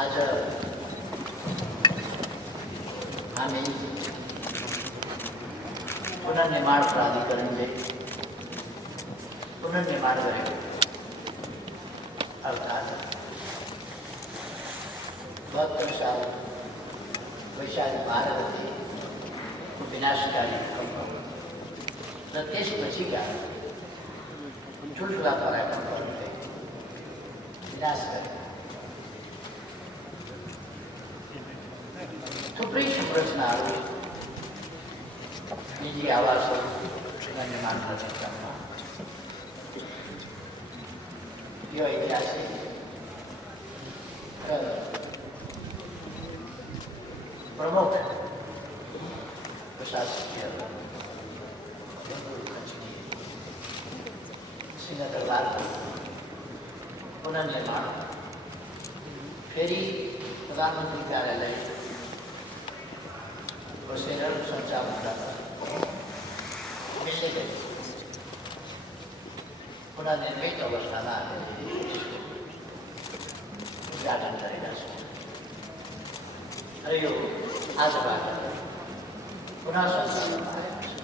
आज हामी पुनर्निर्माण प्राधिकरणले पुनर्निर्माण गरेको अर्थात् 72 साल वैशाख 12 गतिको विनाशकारी भूकम्प र त्यसपछिका ठुल्ठुला पराक्रमहरूले विनाश गरे। थुप्रै संरचनाहरू निजी आवासहरू निर्माण गर्ने क्रममा यो ऐतिहासिक र प्रमुख प्रशासकीय सिंहदरबारको पुनर्निर्माण फेरि प्रधानमन्त्री कार्यालय बसेर सञ्चालन गर्दा मिल्ने गरी पुनर्निर्मित अवस्थामा उद्घाटन गरेका छौँ र यो आजबाट पुनः सञ्चालनमा आएको छ।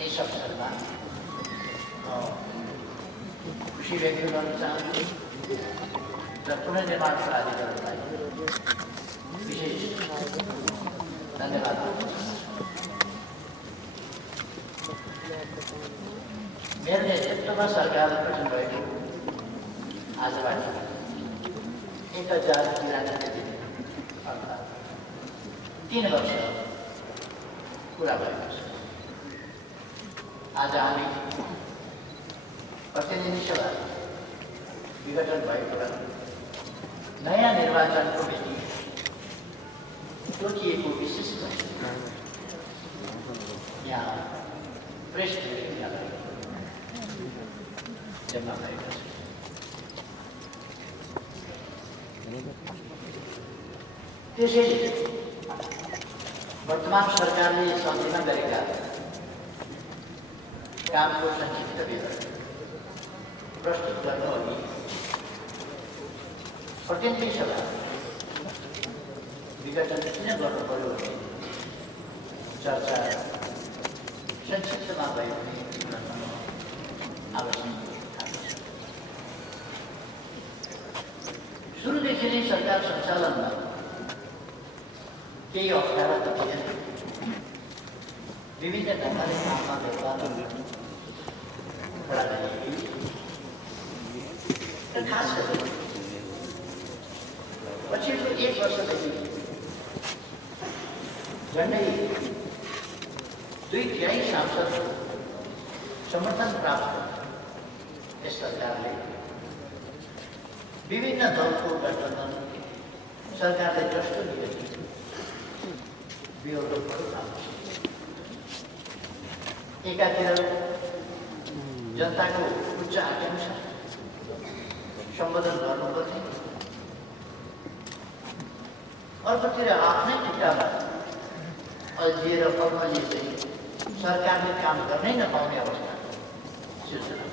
यस अवसरमा खुसी व्यक्त गर्न चाहन्छु र पुनर्निर्माण प्राधिकरणलाई विशेष धन्यवाद दिन चाहन्छु। मेरो नेतृत्वमा सरकारले गठन भएको आजबाट 1093 दिन अर्थात् 3 वर्ष पुरा भएको छ। आज हामी प्रतिनिधि सभा विघटन भएको र नयाँ निर्वाचनको मिति तोकिएको विशिष्ट यहाँ प्रेस ब्रिफिङलाई जम्मा भएको छ। त्यसैले वर्तमान सरकारले सन्धिमा गरेका कामको संक्षिप्त विवरण प्रस्तुत गर्नु अघि प्रतिनिधि सभा विघटन किन गर्नु पर्यो भन्ने चर्चा संक्षिप्तमा भयो भने आवश्यक। सुरुदेखि नै सरकार सञ्चालनमा केही अप्ठ्यारा त थिएन। विभिन्न ढङ्गले काममा व्यवहार खडा गरिएको र खास गरी पछिल्लो 1 वर्षदेखि झन्डै 2/3 सांसदको समर्थन प्राप्त यस सरकारले विभिन्न दलको गठबन्धन सरकारले जस्तो लिएको विरोधहरू थाल्छ। एकातिर जनताको उच्च आकांक्षा सम्बोधन गर्नुपर्ने, अर्कोतिर आफ्नै खुट्टामा अल्झिएर फर्मले चाहिँ सरकारले काम गर्नै नपाउने अवस्था सिर्जना।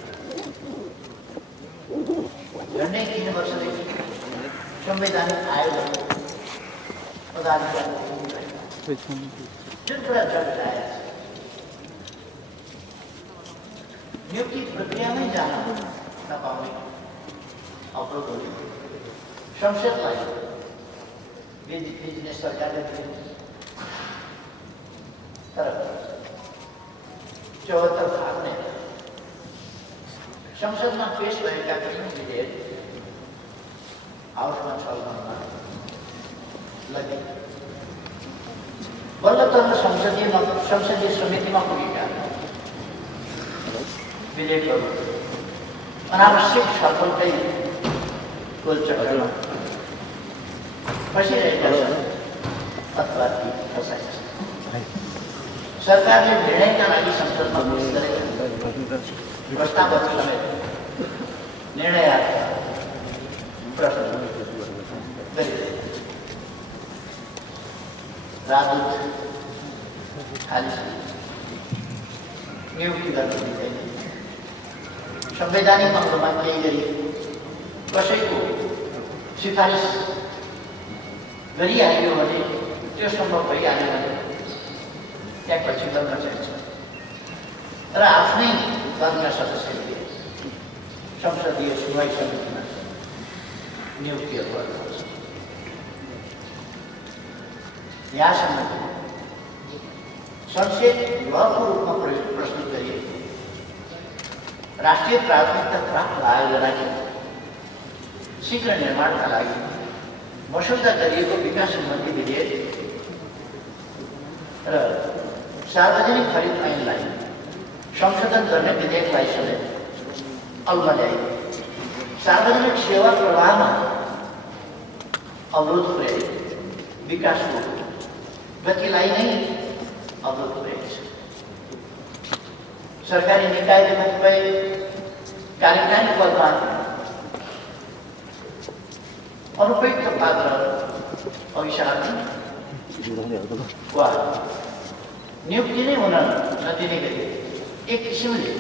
झन्डै 3 वर्षदेखि संवैधानिक आयोगको पदाधिकारीको जुन कुरा चर्चाएका छ नियुक्ति प्रक्रियामै जान नपाउने अवरोधहरू संसदलाई बिजनेस सरकारले तर 74 भाग्ने संसदमा पेश भएका कुनै विधेयक हाउसमा छलफलमा लगे बल्ल तल्ल संसदीय समितिमा पुगेका विधेयकहरू अनावश्यक छलफलकै गोलचक्करमा फसिरहेका छन् अथवा फसाएका छन्। सरकारले निर्णयका लागि संसदमा पेश गरेका प्रस्तावहरू समेत निर्णयात्मक प्रश्न गरिरहेका राजदूत खाली नियुक्ति गर्न दिँदैन। संवैधानिक अङ्गमा केही गरी कसैको सिफारिस गरिहाल्यो भने त्यो सम्भव भइहाल्यो भने त्यहाँ पछि गर्न चाहिन्छ र आफ्नै दलका सदस्यले संसदीय सुनवाई समितिमा नियुक्तिहरू गर्नुहुन्छ। यहाँसम्म संसद लको रूपमा प्रस्तुत गरिएको राष्ट्रिय प्राथमिकता प्राप्त आयोजनाको शीघ्र निर्माणका लागि मसौदा गरिएको विकास सम्बन्धी विधेयक र सार्वजनिक खरिद ऐनलाई संशोधन गर्ने विधेयकलाई समेत अल्मा ल्याई सार्वजनिक सेवा प्रवाहमा अवरोध पुर्याए विकासको गतिलाई नै अवरोध पुर्याएको छ। सरकारी निकायले कतिपय कार्यकारी पदमा अनुपयुक्त पात्र अभिशापन वा नियुक्ति नै हुन नदिने गरी एक किसिमले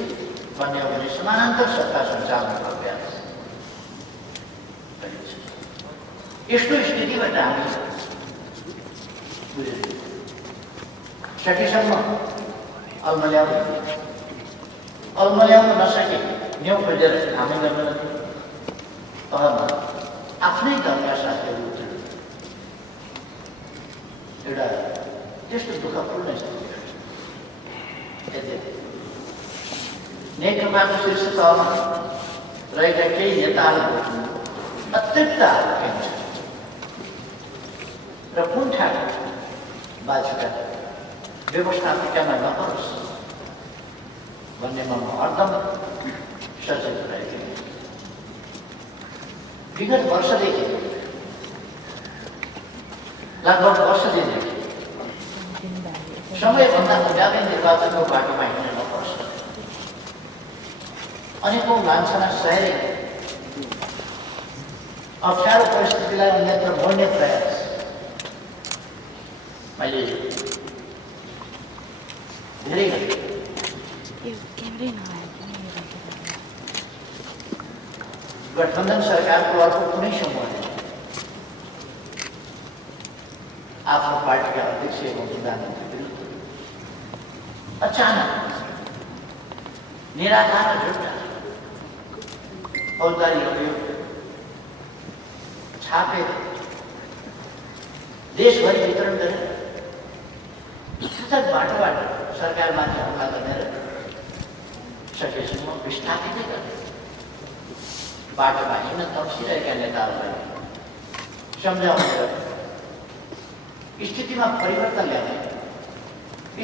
भन्ने हो भने समानान्तर सत्ता सञ्चालनको अभ्यास गरिन्छ। यस्तो स्थितिबाट हामी सकेसम्म अल्मल्याउन नसके न्यौ खोजेर हामी गर्न तहमा आफ्नै दलका साथीहरू एउटा त्यस्तो दुःखपूर्ण स्थिति नेकपाको शीर्ष तहमा रहेका केही नेताहरू अत्यन्त आत्मकेन्द्र र कुण्ठा बाजुका व्यवस्थापिकामा नपरोस् भन्नेमा म हरदम सचेत रहेको। विगत वर्षदेखि लगभग वर्षदेखि समयभन्दा अगावै निर्वाचनको बाटोमा हिँड्न नपर्छ अनेकौं लान्छना सहेर अप्ठ्यारो परिस्थितिलाई अन्यत्र मोड्ने प्रयास मैले धेरै गरेँ। गठबन्धन सरकारको अर्को कुनै समूहले आफ्नो पार्टीका अध्यक्ष एवं प्रधानमन्त्री विरुद्ध अचानक निराधार र झुटा फौजदारी अभियोग छापेर देशभरि वितरण गरेर पृथक बाटोबाट सरकारमाथि हमला गर्ने र सकेसम्म विस्थापितै गर्ने बाटोमा हिँड्न तर्सिरहेका नेताहरूलाई सम्झाउनेर स्थितिमा परिवर्तन ल्याउने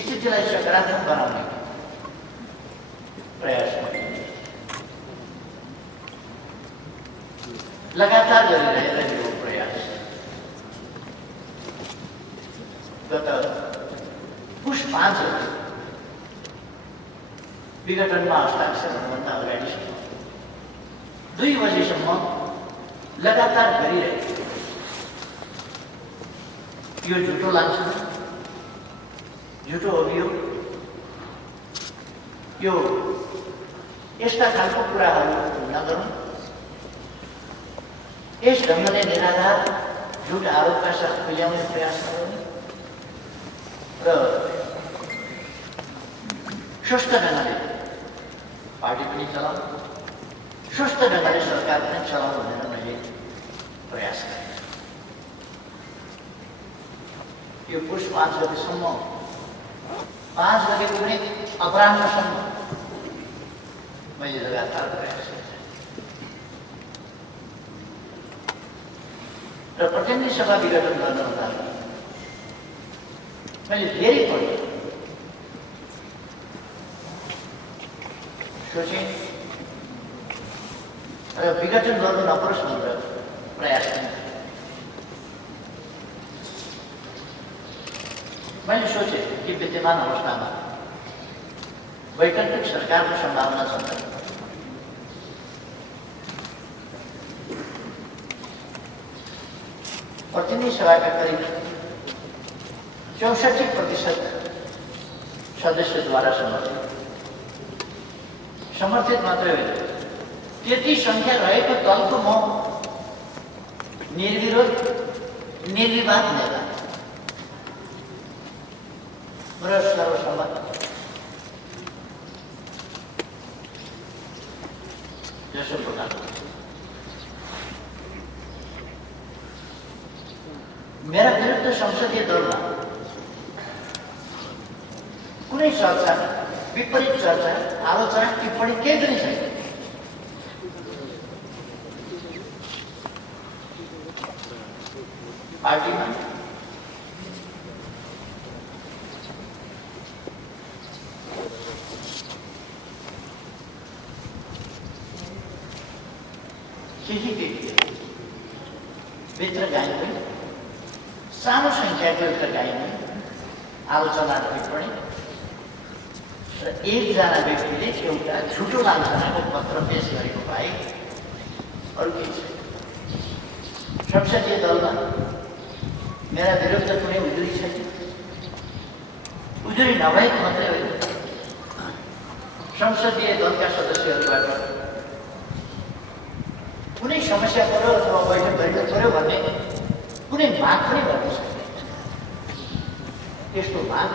स्थितिलाई सकारात्मक बनाउने प्रयास लगातार गरिरहेका यो प्रयास गत पुष 5 विघटनमा हस्ताक्षर हुनुभन्दा अगाडिसम्म 2 बजेसम्म लगातार गरिरहेको यो झुटो लाग्छ, झुटो अभियोग, यो यस्ता खालको कुराहरू नगरौँ। यस ढङ्गले निराधार झुट आरोपका साथ मिल्याउने प्रयास गरौँ र स्वस्थ ढङ्गले पार्टी पनि चलाउँ, स्वस्थ ढङ्गले सरकार पनि चलाउँ भनेर मैले प्रयास गरेँ। यो पुष 5 गतेसम्म 5 गतेको पनि अपराह्नसम्म मैले लगातार प्रयास गरेँ र प्रतिनिधि सभा विघटन गर्नुहुँदा मैले धेरै पढेँ, सोचेँ र विघटन गर्नु नपरोस् भनेर प्रयास गरेँ। मैले सोचेँ कि विद्यमान अवस्थामा वैकल्पिक सरकारको सम्भावना छ। प्रतिनिधि सभाका करिब 64% सदस्यद्वारा समर्थित मात्रै होइन, त्यति सङ्ख्या रहेको दलको म निर्विरोध निर्विवाद नेता र सर्वसम्मत जसो प्रकार मेरा विरुद्ध संसदीय दलमा कुनै चर्चा विपरीत चर्चा आलोचना टिप्पणी केही पनि छैन। पार्टीमा केही व्यक्ति भित्र गाइने सानो संख्याको एउटा गाइने आलोचना टिप्पणी र एकजना व्यक्तिले एउटा झुटो लान्छनाको पत्र पेश गरेको बाहेक अरू केही छैन। संसदीय दलमा मेरा विरुद्ध कुनै उजुरी छैन। उजुरी नभएको मात्रै होइन, संसदीय दलका सदस्यहरूबाट कुनै समस्या पर्यो अथवा बैठक गर्न पर्यो भन्ने कुनै माग पनि गर्न सक्दैन। त्यस्तो माग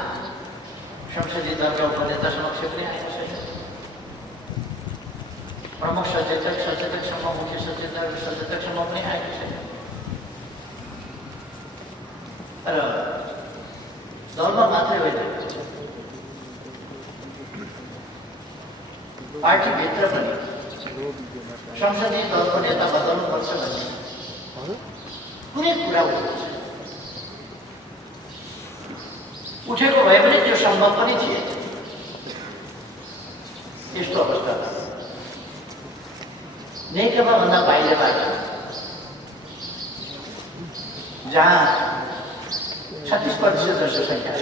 संसदीय दलका उपनेता समक्ष पनि आएको छैन। प्रमुख सचेतक सचेतकसम्म मुख्य सचेतक सचेतकसम्म पनि आएको छैन। र दलमा मात्रै होइन, पार्टीभित्र पनि संसदीय दलको नेता बदल्नुपर्छ भन्ने कुनै कुरा उठेको भए पनि त्यो सम्भव पनि थिएन। यस्तो अवस्था नेकपाभन्दा बाहिरबाट जहाँ 36% जस्तो संख्या छ,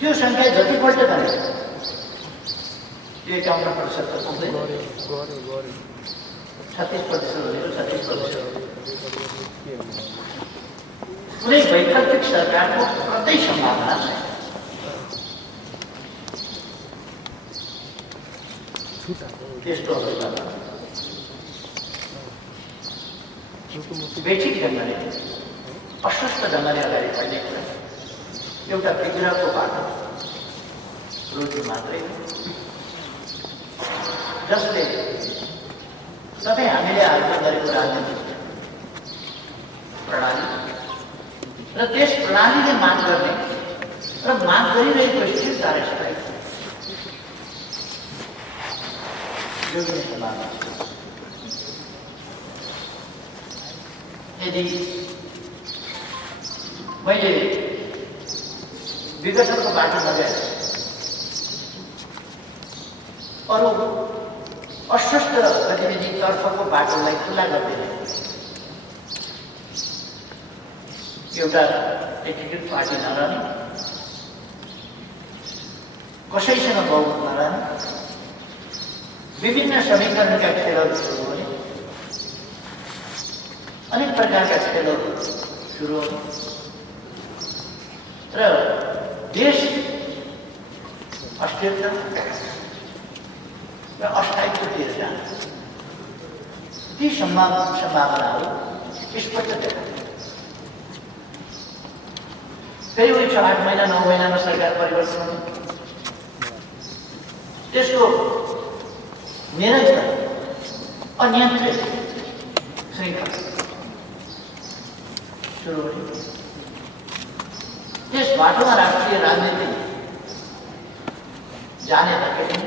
त्यो संख्या जतिपल्ट गरे त्यो 51% त पुग्दैन। 36% भनेको 36% कुनै वैकल्पिक सरकारको कतै सम्भावना छैन। त्यस्तो अवस्थामा बेठिक ढङ्गले अस्वस्थ ढङ्गले अगाडि बढेको एउटा विग्रहको बाटो रोज्नु मात्रै जसले सबै हामीले आयोजन गरेको राजनीतिक प्रणाली र त्यस प्रणालीले माग गर्ने र माग गरिरहेको स्थिरता र स्थायी जोड्ने सम्भावना। यदि मैले विघटनको बाटो नगएर अरू अस्वस्थ गतिविधितर्फको बाटोलाई खुला गर्दैन एउटा एकीकृत पार्टी नरहने, कसैसँग बहुमत नरहने, विभिन्न समीकरणका खेलहरू सुरु हुने, अनेक प्रकारका खेलहरू सुरु हुने र देश अस्थिरता र अस्थायित्वतिर जाने ती सम्भावनाहरू स्पष्ट देखा। फेरि उही 6-8 महिना 9 महिनामा सरकार परिवर्तन हुने, त्यसको निरन्तर अनियन्त्रित श्रृङ्खला सुरु हुने, त्यस बाटोमा राष्ट्रिय राजनीति जाने भएकै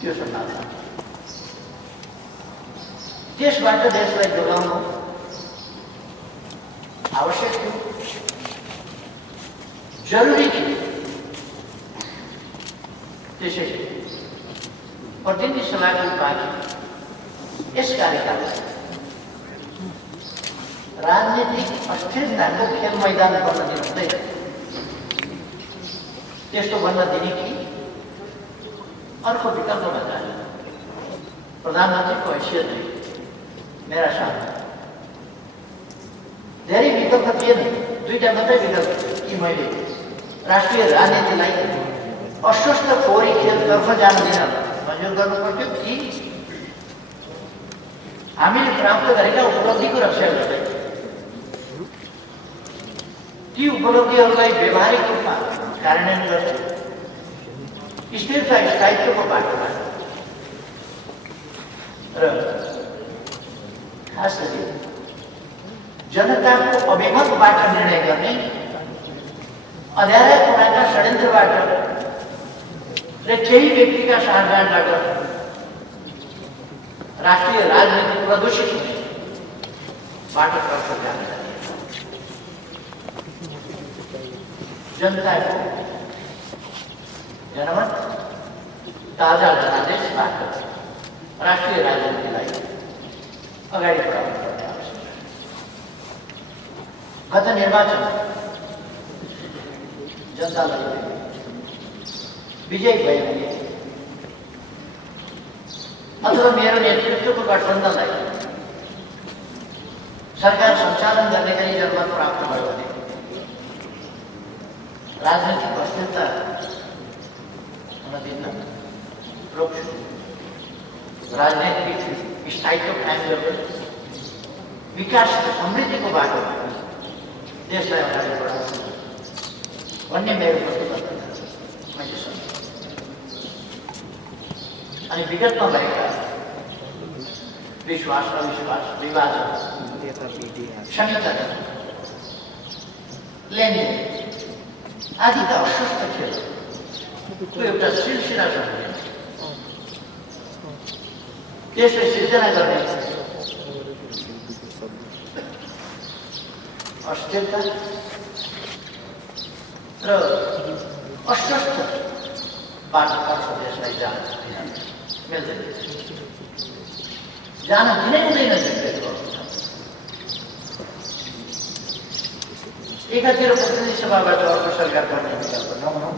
त्यो सम्भावना। त्यसबाट देशलाई जोगाउनु आवश्यक थियो, जरुरी थियो। त्यसैले प्रतिनिधि सभाको उपाधि यस कार्यकालमा राजनीतिक अस्थिरताको खेल मैदान बन्न दिनु हुँदैन। त्यस्तो बन्न दिने कि अर्को विकल्पमा जाने प्रधानमन्त्रीको हैसियतले मेरा साथ धेरै विकल्प थिएन, दुईटा मात्रै विकल्प कि मैले राष्ट्रिय राजनीतिलाई अस्वस्थ फोहोरी खेलतर्फ जान दिन मन्जुर गर्नु पर्थ्यो कि हामीले प्राप्त गरेका उपलब्धिको रक्षा गर्दै ती उपलब्धिहरूलाई व्यावहारिक रूपमा कार्यान्वयन गर्दै स्थिरता स्थायित्वको बाटोमा र खास गरी जनताको अभिमतबाट निर्णय गर्ने अँध्यारा कुराका षड्यन्त्रबाट र केही व्यक्तिका साझाबाट राष्ट्रिय राजनीति प्रदूषित हुने बाटोतर्फ जान जनताको जनमत ताजा जनादेशबाट राष्ट्रिय राजनीतिलाई अगाडि बढाउनु पर्ने आवश्यकता छ। गत निर्वाचन जनतालाई विजय भयो भने अथवा मेरो नेतृत्वको गठबन्धनलाई सरकार सञ्चालन गर्ने गरी जनमत प्राप्त भयो भने राजनीतिक अस्थिरता हुन दिन्न, रोक्छु। राजनीतिक स्थायित्व कायम गर्दै विकास र समृद्धिको बाटोमा देशलाई अगाडि बढाउनु भन्ने मेरो प्रतिबद्धता मैले सम्झेँ। अनि विगतमा भएका विश्वास अविश्वास विभाजन क्षमता लेनदेन आदिका अस्वस्थ खेलको एउटा सिलसिला सम्झेँ। त्यसलाई सिर्जना गर्ने अस्थिरता र अस्वस्थ बाटोतर्फ देशलाई जान मिल्दैन, जान दिनै हुँदैन। एकातिर प्रतिनिधि सभाबाट अर्को सरकार बन्ने विकल्प नहुनु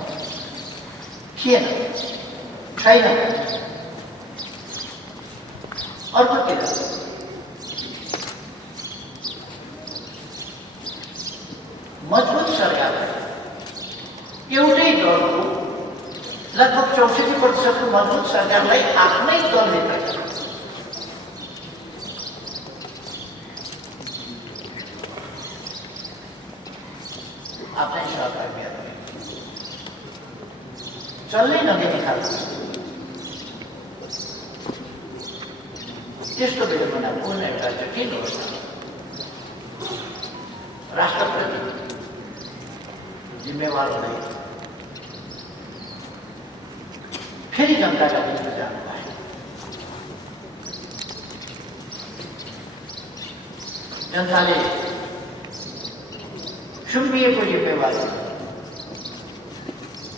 थिएन, छैन। अर्कोतिर मजबुत सरकार एउटै दलको लगभग 64% मजबुत सरकारलाई आफ्नै दलभित्र आफ्नै सहकार्यहरू चल्नै नदिने खालको त्यस्तो बेलामा पूर्ण एउटा जटिल अवस्था राष्ट्रप्रति जिम्मेवार हुँदै फेरि जनताका बिचमा जानु भयो। जनताले सुम्पिएको जिम्मेवारी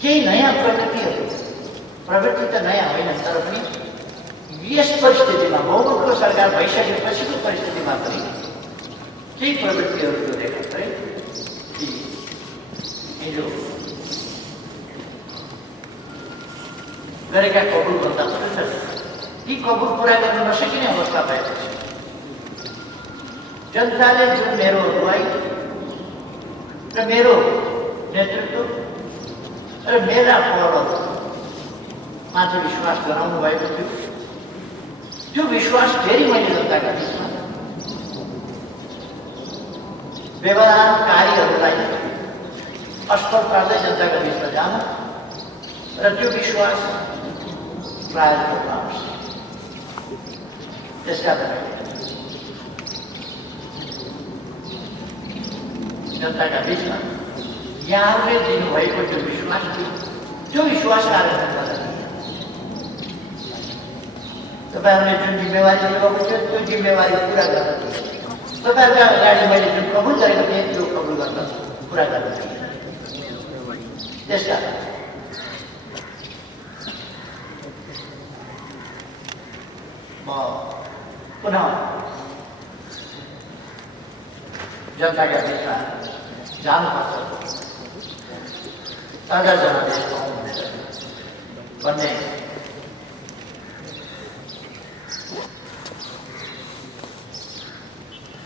केही नयाँ प्रवृत्ति त नयाँ होइन, तर पनि यस परिस्थितिमा बहुमतको सरकार भइसकेपछिको परिस्थितिमा पनि केही प्रवृत्तिहरू देखाउँछ है। हिजो गरेका कबुलभन्दा पनि छ, ती कबुल पुरा गर्न नसकिने अवस्था भएपछि जनताले जुन मेरो अगुवाई र मेरो नेतृत्व र मेरा पहलमाथि विश्वास गराउनु भएको थियो, त्यो विश्वास फेरि मैले जनताका बिचमा व्यवधानकारीहरूलाई असफल पार्दै जनताका बिचमा जानु र त्यो विश्वास प्राय गर्न आवश्यक। त्यसका लागि जनताका बिचमा यहाँहरूले दिनुभएको जो विश्वास थियो, त्यो विश्वास कार्यान्वयन गर्न तपाईँहरूले जुन जिम्मेवारी दिनुभएको थियो त्यो जिम्मेवारी पुरा गर्न, तपाईँहरूका अगाडि मैले जुन कबुल गरेको थिएँ त्यो कबुल गर्न पुरा गर्न। त्यसका म पुनः जनताका बिचमा जानुपर्छ, ताजा जनादेश पाउनुहुन्छ भन्ने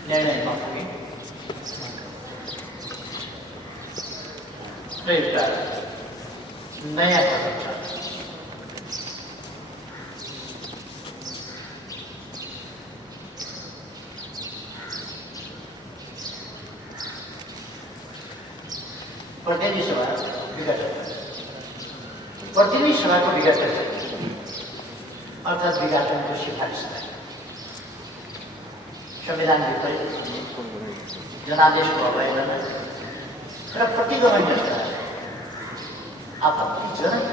निर्णयमा पुगे र एउटा नयाँ कदम छ। प्रतिनिधि सभा विघटन, प्रतिनिधि सभाको विघटन अर्थात् विघटनको सिफारिसलाई संविधान विपरीत जनादेशको अवहेलना र प्रतिगमन जस्ता आपत्तिजनक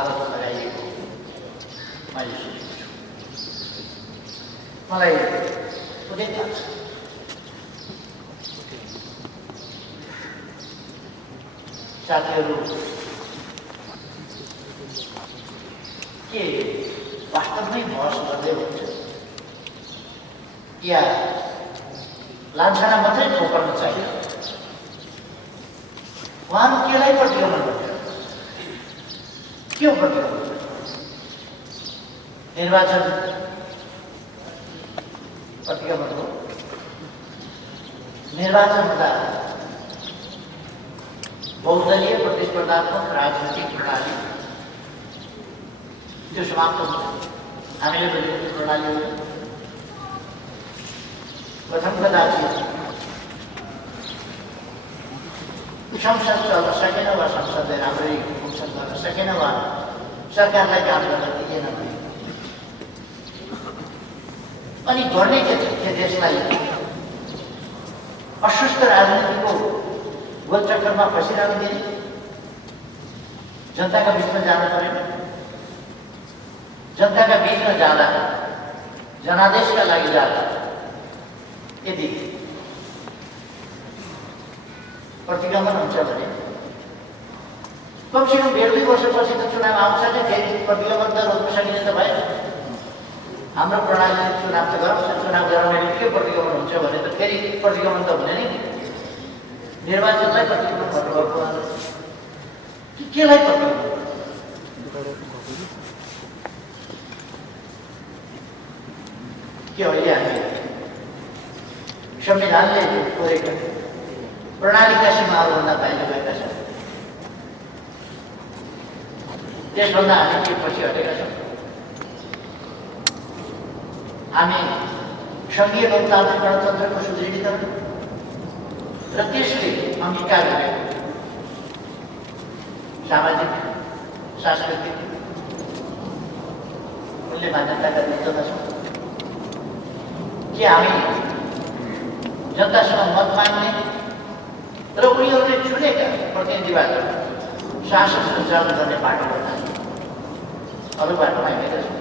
आरोप लगाइएको मैले सुनेको छु। मलाई उदेक लाग्छ साथीहरू के वास्तवमै बहस गर्दै हुन्छ या लान्छना मात्रै ठोकर्न चाहियो? उहाँहरू केलाई प्रतिगमन गर्छ? के हो प्रतिगमन? निर्वाचन प्रतिगमन हो। निर्वाचन हुँदा बहुदलीय प्रतिस्पर्धात्मक राजनीतिक प्रणाली त्यो समाप्त हुन्छ। हामीले बोलेको प्रणाली हो प्रथम कदाचित संसद चल्न सकेन वा संसदले राम्ररी फङ्सन गर्न सकेन वा सरकारलाई काम गर्न दिएन भने अनि गर्ने के थियो? देशलाई अस्वस्थ राजनीतिको गोलचक्करमा फसिरहन दिने, जनताका बिचमा जान परेन। जनताका बिचमा जाँदा, जनादेशका लागि जाँदा यदि प्रतिगमन हुन्छ भने कमसेकम 1.5-2 वर्षपछि त चुनाव आउँछ नै, फेरि प्रतिगमन त रोक्न सकिने त भएन। हाम्रो प्रणालीले चुनाव त गराउँछ, चुनाव गराउनेले के प्रतिगमन हुन्छ भने त फेरि प्रतिगमन त हुने नै। निर्वाचनलाई प्रतिगमन गर्नुभएको केलाई प्रतिगमन? के अहिले हामी संविधानले कोरेका प्रणालीका सीमाहरूभन्दा बाहिर गएका छौँ? त्यसभन्दा हामी के पछि हटेका छौँ? हामी सङ्घीय लोकतान्त्रिक गणतन्त्रको सुदृढीकरण र त्यसले अंगीकार गरेको सामाजिक सांस्कृतिक मूल्य मान्यताका विरुद्धमा छौँ कि हामी जनतासँग मत माग्ने र उनीहरूले चुनेका प्रतिनिधिबाट शासन सञ्चालन गर्ने बाटोबाट अरू बाटोमा हिँडेका छौँ?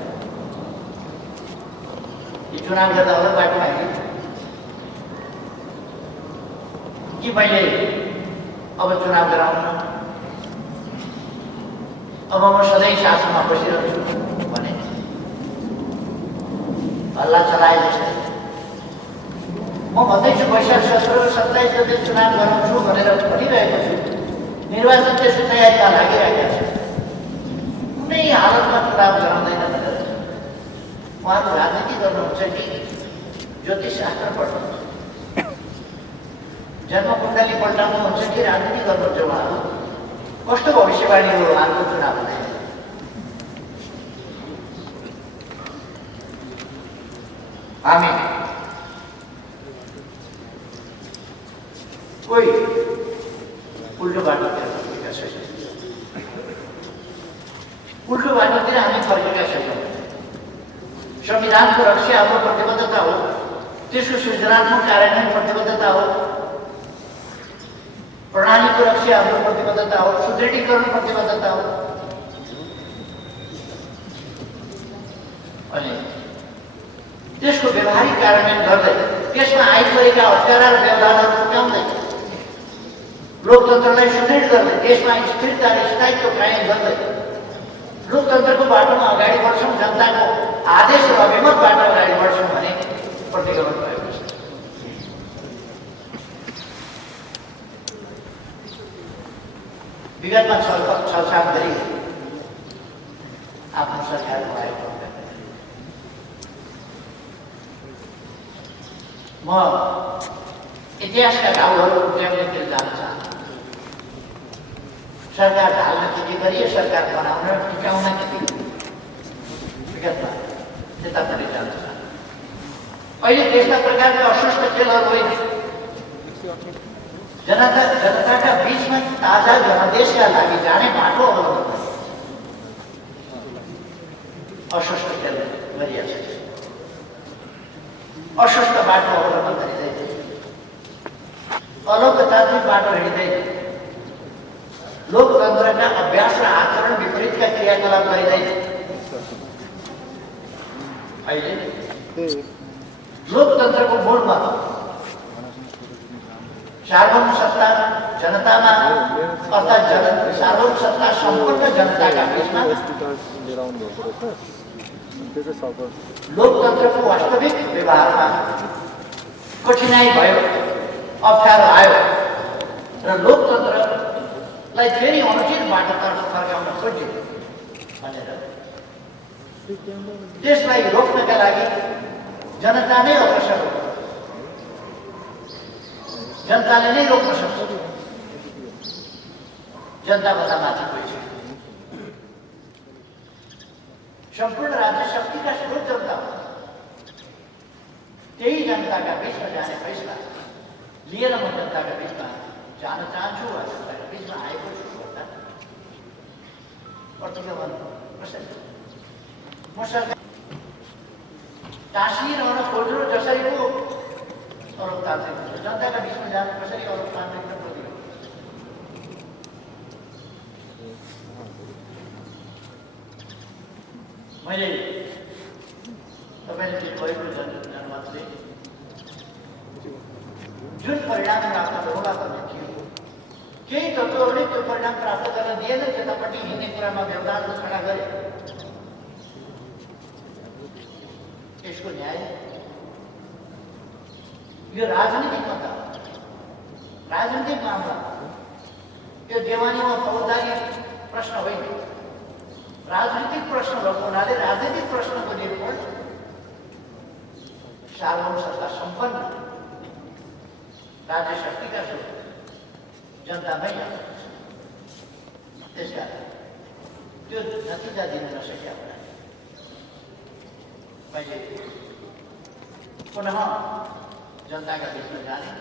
यो चुनाव गर्दा अरू बाटोमा हिँड्यो कि मैले अब चुनाव गराउन, अब म सधैँ शासनमा बसिरहन्छु भने हल्ला चलाए जस्तै म भन्दैछु वैशाख 17 र 27 गते चुनाव गराउँछु भनेर भनिरहेको छु। निर्वाचन त्यसको तयारीमा लागिरहेका छ। कुनै हालतमा चुनाव गराउँदैन भनेर उहाँको राजनीति गर्नुहुन्छ कि ज्योतिष शास्त्र पढ्नुहुन्छ? जन्मकुण्डली पल्टाउनुहुन्छ कि राजनीति गर्नुहुन्छ? उहाँहरू कस्तो भविष्यवाणी हो उहाँको चुनाव हुँदैन? हामी कोही उल्टो बाटोतिर फर्केका छैनौँ। उल्टो बाटोतिर हामी फर्केका छैनौँ। संविधानको रक्षा हाम्रो प्रतिबद्धता हो, त्यसको सृजनात्मक कार्यान्वयन प्रतिबद्धता हो, प्रणालीको रक्षा हाम्रो प्रतिबद्धता हो, सुदृढीकरण प्रतिबद्धता हो। अनि त्यसको व्यवहारिक कार्यान्वयन गर्दै त्यसमा आइपरेका अप्ठ्यारा र व्यवधानहरू छुट्याउँदै लोकतन्त्रलाई सुदृढ गर्दै देशमा स्थिरता र स्थायित्व कायम गर्दै लोकतन्त्रको बाटोमा अगाडि बढ्छौँ, जनताको आदेश र अभिमतबाट अगाडि बढ्छौँ भने प्रतिगमन भएको छ। विगतमा छलछाप गरी आफ्नो सरकार भएको म इतिहासका घाउहरू उक्ल्याउनेतिर जान चाहन्छु। सरकार ढाल्न के गरिए, सरकार बनाउन टिकाउन के विगतमा त्यतापट्टि जान चाहन्छु। अहिले त्यस्ता प्रकारका अस्वस्थ खेलहरू होइन। जनताका बीचमा ताजा जनादेशका लागि जाने बाटो अवलम्बन असुष्ट गरिएको छ। असुष्ट बाटो अवलम्बन गरिँदै अलोकतान्त्रिक बाटो हिँड्दै लोकतन्त्रका अभ्यास र आचरण विपरीतका क्रियाकलाप गरिँदै अहिले लोकतन्त्रको मूलमा सार्वभौम सत्ता जनतामा अर्थात् सार्वभौम सत्ता सम्पूर्ण जनताका बीचमा लोकतन्त्रको वास्तविक व्यवहारमा कठिनाई भयो, अप्ठ्यारो आयो र लोकतन्त्रलाई फेरि अनुचित बाटोतर्फ फर्काउन खोज्यो भनेर त्यसलाई रोक्नका लागि जनता नै अग्रसर हो, जनताले नै रोक्न सक्छ। जनताभन्दा माथि कोही छैन। सम्पूर्ण राज्य शक्तिका स्रोत जनता हो। त्यही जनताका बीचमा जाने फैसला लिएर म जनताका बीचमा जान चाहन्छु वा जनताका बीचमा आएको छु भन्दा प्रतिज्ञा गर्नु कसरी म सरकार टाँसिरहन खोज्नु जसरी पो अलोकतान्त्रिक हुन्छ, जनताका बीचमा जानु कसरी अलोकतान्त्रिक र प्रतिज्ञा। मैले तपाईँले दिनुभएको जनमतले जुन परिणाम प्राप्त हुँदा पर्ने थियो, केही तत्त्वहरूले त्यो परिणाम प्राप्त गर्न दिएन, त्यतापट्टि हिँड्ने कुरामा व्यवधान खडा गरे। यसको न्याय यो राजनीतिक मुद्दा, राजनीतिक मामला, यो देवानी वा फौजदारी प्रश्न होइन। राजनीतिक प्रश्न भएको हुनाले राजनीतिक प्रश्नको निरूपण सार्वभौम सत्ता सम्पन्न राज्य शक्तिका जनतामै जान्छ। त्यसकारण त्यो नतिजा दिन नसक्या मैले पुनः जनताका बीचमा जाने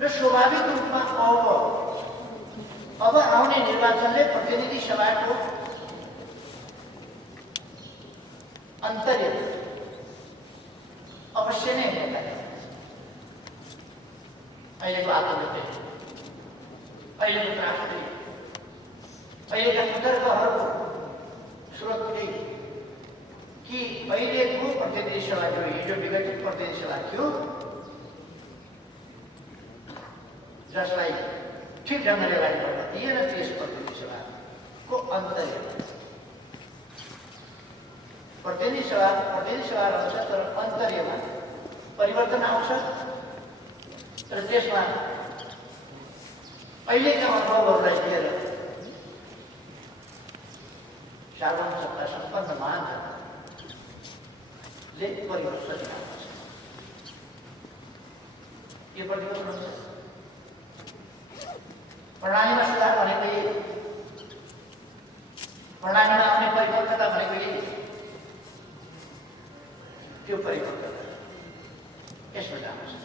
र स्वाभाविक रूपमा अब आउने निर्वाचनले प्रतिनिधि सभाको अन्तर्य अवश्य नै हुँदैन। अहिलेको आत्मविश्वास, अहिलेको त्रासदी, अहिलेका कुतर्कहरूको स्रोत त्यही कि अहिलेको प्रतिनिधि सभा जो हिजो विघटित प्रतिनिधि सभा थियो, जसलाई ठिक ढङ्गले अगाडि बढ्न दिएन, त्यस प्रतिनिधि सभाको अन्तर्य प्रतिनिधि सभा रहन्छ, तर अन्तर्यमा परिवर्तन आउँछ। तर त्यसमा अहिलेका अनुभवहरूलाई लिएर सार्वभौम सत्ता सम्पन्न महान जनताले परिवर्तन ल्याउनुपर्छ। के परिवर्तन हुन्छ? प्रणालीमा सुधार भनेको यही, प्रणालीमा आउने परिपक्वता भनेको यही। त्यो परिवर्तन यसमा जान सक्छ।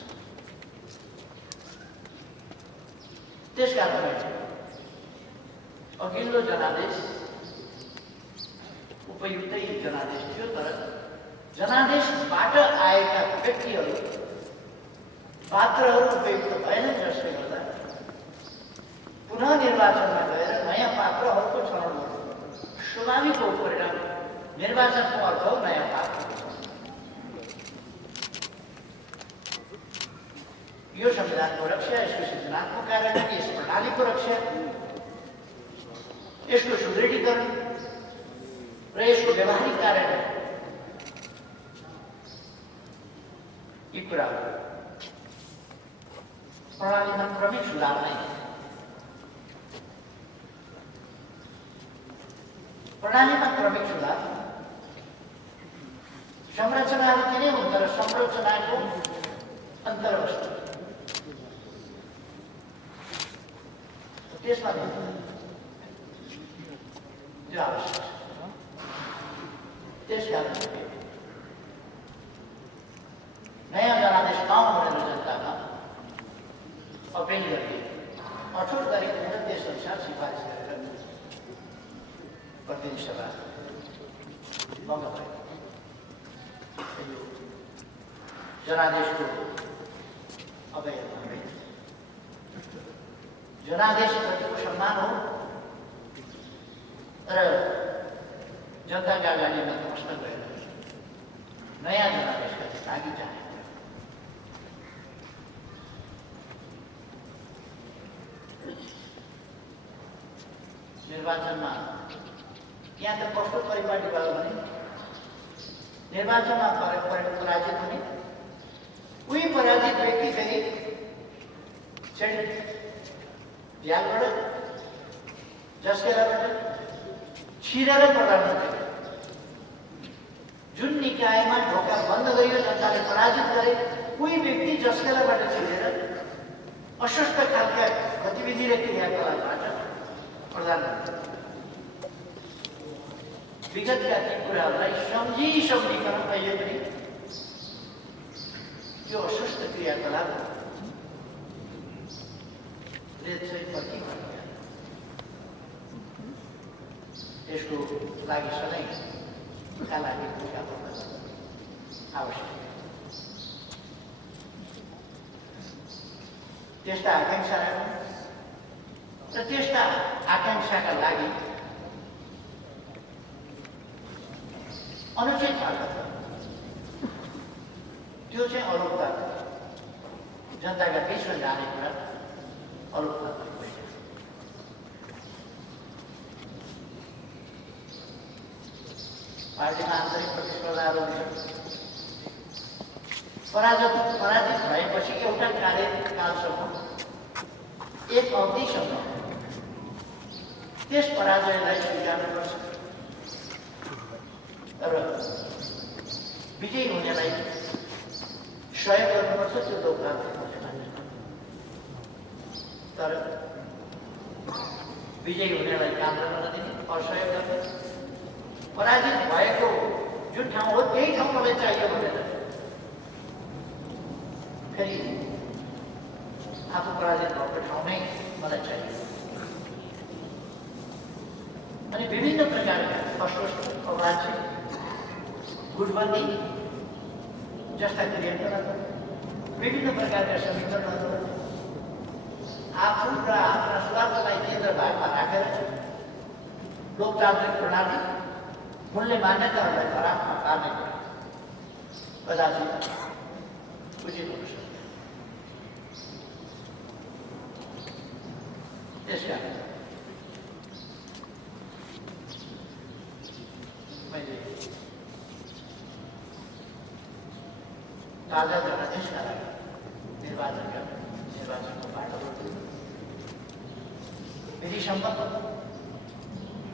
त्यसकारण अघिल्लो जनादेश उपयुक्तै जनादेश थियो, तर जनादेशबाट आएका व्यक्तिहरू पात्रहरू उपयुक्त भएनन्, जसले गर्दा पुनः निर्वाचनमा गएर नयाँ पात्रहरूको छनौट गर्नु स्वाभाविक हो। परिणाम निर्वाचनको अर्थ हो नयाँ पात्र। यो संविधानको रक्षा, यसको सृजनात्मक कार्यान्वयन, यस प्रणालीको रक्षा, यसको सुदृढीकरण र यसको व्यावहारिक कार्यान्वयन, यी कुराहरू प्रणालीमा क्रमिक सुधार नै। प्रणालीमा क्रमिक सुधार, संरचनाहरू तिनै हुन्, तर संरचनाको अन्तर्वस्था त्यसमा त्यो आवश्यक छ। त्यसकारण नयाँ जनादेश पाऊँ भनेर जनतामा अपिल गरिए। भङ्ग भयो। जनादेशको अवहेलना होइन, जनादेशप्रतिको सम्मान हो, तर जनताका अगाडि नतमस्तक भएर नयाँ जनादेशका लागि चाहे निर्वाचनमा यहाँ त कस्तो परिपाटी भयो भने निर्वाचनमा पराजित हुने, उही पराजित व्यक्ति फेरि झ्यालबाट जस्केराबाट छिरेर प्रधानमन्त्री, जुन निकायमा ढोका बन्द गरियो जनताले पराजित गरे, उही व्यक्ति जस्केराबाट छिरेर अशक्त खालका गतिविधि र क्रियाकलापबाट प्रधानमन्त्री विगतका ती कुराहरूलाई सम्झिकन अहिले पनि त्यो अशस्त क्रियाकलाप त्यसको लागि सधैँका लागि भूमिका गर्न आवश्यक। त्यस्ता आकांक्षा र त्यस्ता आकांक्षाका लागि अनुचित हरकत त्यो चाहिँ अलोकतान्त्रिक, जनताका बिचमा जाने कुरा अलोकतान्त्रिक होइन। पार्टीमा आन्तरिक प्रतिस्पर्धाहरू हुन्छ। पराजित भएपछि एउटा कार्यकालसम्म, एक अवधिसम्म त्यस पराजयलाई स्वीकार्नुपर्छ र विजयी हुनेलाई सहयोग गर्नुपर्छ। त्यो लोकतान्त्रिक मूल्य। तर विजयी हुनेलाई काम गर्न नदिने, असहयोग गर्ने, पराजित भएको जुन ठाउँ हो त्यही ठाउँ मलाई चाहियो भनेर फेरि आफू पराजित भएको ठाउँ नै मलाई चाहियो। अनि विभिन्न प्रकारका अस्वस्थ, अवांछित, गुटबन्दी जस्ता क्रियाकलाप, विभिन्न प्रकारका समीकरणहरू आफू र आफ्ना स्वार्थलाई केन्द्र भागमा राखेर लोकतान्त्रिक प्रणाली, मूल्य मान्यताहरूलाई खराबमा पार्ने कदाचित उचित हुन सक्छ। त्यसकारण मैले ताजा जनादेशका लागि निर्वाचनको बाटो विधिसम्मत,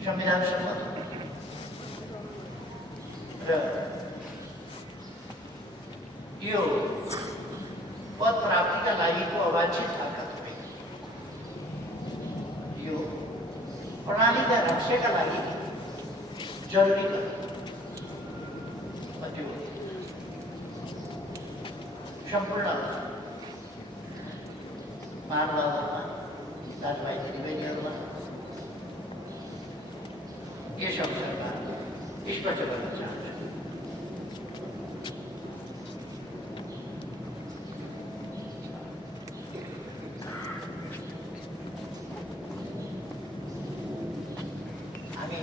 संविधानसम्मत र यो पद प्राप्तिका लागिको अवांछित हरकत होइन, यो प्रणालीका रक्षाका लागि जरुरी हो। त्यो सम्पूर्ण महानुभावहरूमा, दाजुभाइ दिदीबहिनीहरूमा यस अवसरमा स्पष्ट गर्न चाहन्छु। हामी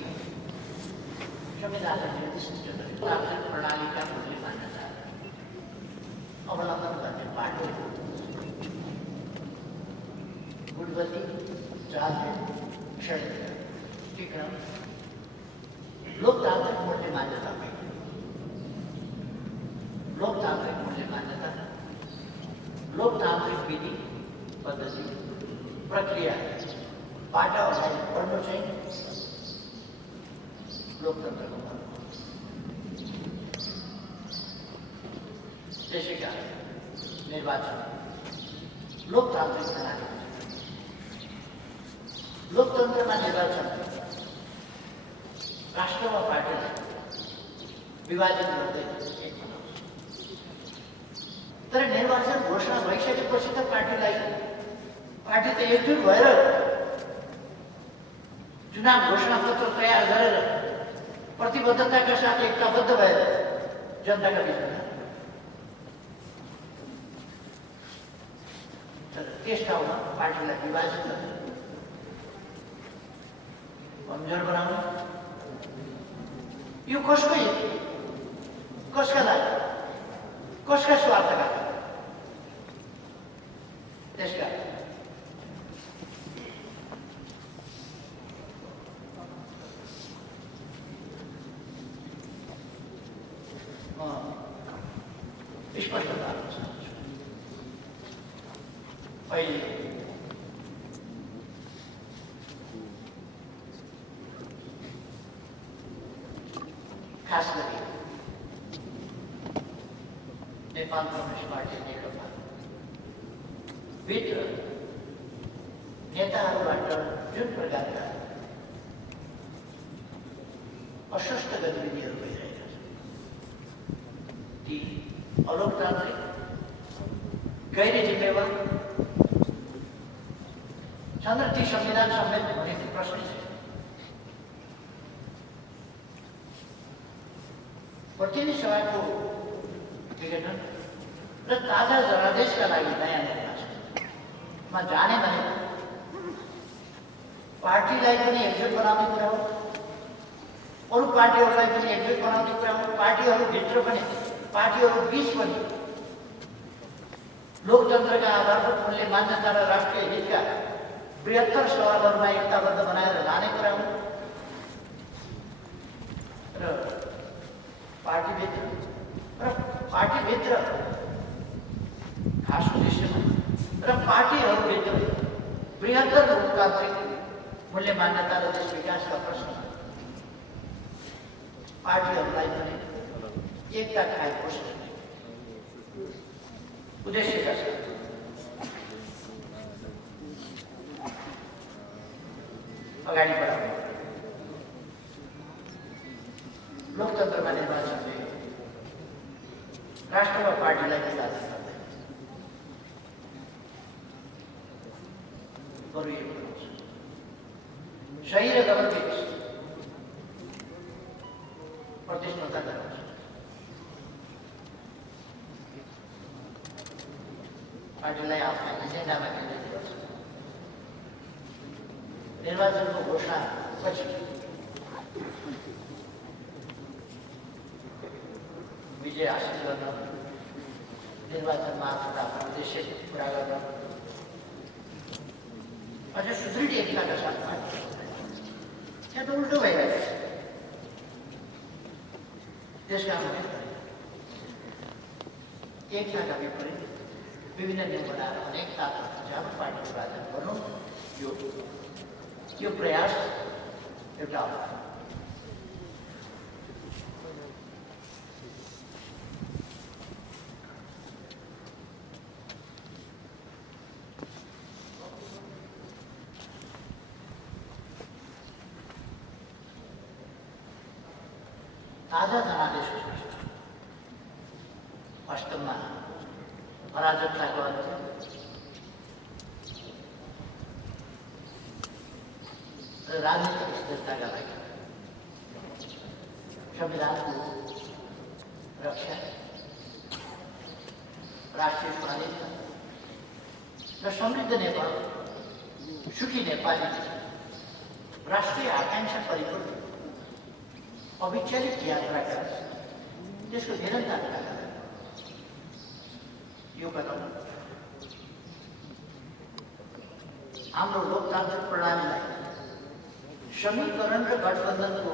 संविधानले निर्दिष्ट लोकतान्त्रिक प्रणालीका मूल्य मान्यता अवलम्बन गर्ने बाटो गुटबन्दी, जालमेल, षड्यन्त्र, विक्रम लोकतान्त्रिक मूल्य मान्यता होइन। लोकतान्त्रिक मूल्य मान्यता, लोकतान्त्रिक विधि पद्धति प्रक्रियाबाट अगाडि बढ्नु चाहिँ लोकतन्त्रको मर्म हो। त्यसै कारण निर्वाचन लोकतान्त्रिक प्रणाली, लोकतन्त्रमा निर्वाचन राष्ट्र वा पार्टीलाई विभाजन गर्दै एक बनाउँछ। तर निर्वाचन घोषणा भइसकेपछि त पार्टी त एकजुट भएर चुनाव घोषणा पत्र तयार गरेर प्रतिबद्धताका साथ एकताबद्ध भएर जनताका बिचमा तर त्यस ठाउँमा पार्टीलाई विभाजित गर्ने, कमजोर बनाउने, यो कसको हित, कसका लागि, कसका स्वार्थका लागि? त्यसका स्पष्ट पार्न चाहन्छु। अहिले खास गरी नेपाल कम्युनिस्ट पार्टी नेकपा भित्र नेताहरूबाट जुन प्रकारका अस्वस्थ गतिविधिहरू भइरहेका छन्, ती अलोकतान्त्रिक, गैर जिम्मेवार छन् र ती संविधान सम्मेलन हुने प्रश्न छ। प्रतिनिधि सभाको विघटन र ताजा जनादेशका लागि नयाँ निर्वाचनमा जाने भने पार्टीलाई पनि एकजुट बनाउने कुरा हो, अरू पार्टीहरूलाई पनि एकजुट बनाउने कुरा हो, पार्टीहरूभित्र पनि पार्टीहरू बीच पनि लोकतन्त्रका आधारभूत मूल्य मान्यता र राष्ट्रिय हितका बृहत्तर सवालहरूमा एकताबद्ध बनाएर लाने कुरा हो र पार्टीभित्र खास उद्देश्यमा र पार्टीहरूभित्र बृहत्तर लोकतान्त्रिक मूल्य मान्यता र देश विकासका प्रश्नमा पार्टीहरूलाई पनि एकता कायम बस्ने उद्देश्यका साथ अगाडि बढाउने लोकतन्त्रमा निर्वाचनले राष्ट्र वा पार्टीलाई विभाजन गर्दैन, बरु यो बनाउँछ सही र गलत बीच प्रतिस्पर्धा गराउँछ। पार्टीलाई आफ्ना एजेन्डामा केन्द्रित गर्छ। निर्वाचनको घोषणा पछि विजय हासिल गर्न, निर्वाचनमा आफ्नो उद्देश्य पुरा गर्न अझ सुदृढ एकताका साथमा त्यहाँ त उल्टो भइरहेको छ। त्यसका एकताका विपरीत विभिन्न नियम बनाएर अनेक ताकत पार्टी विभाजन गर्नु, यो प्रयास एउटा ताजा जनादेश वास्तवमा अराजकताको अन्त्य र राजनीतिक स्थिरताका लागि संविधानको रक्षा, राष्ट्रिय स्वाधीनता र समृद्ध नेपाल, सुखी नेपाली राष्ट्रिय आकांक्षा परिपूर्ण अविचलित यात्राका त्यसको निरन्तरता यो कदम हाम्रो लोकतान्त्रिक प्रणालीलाई समीकरण र गठबन्धनको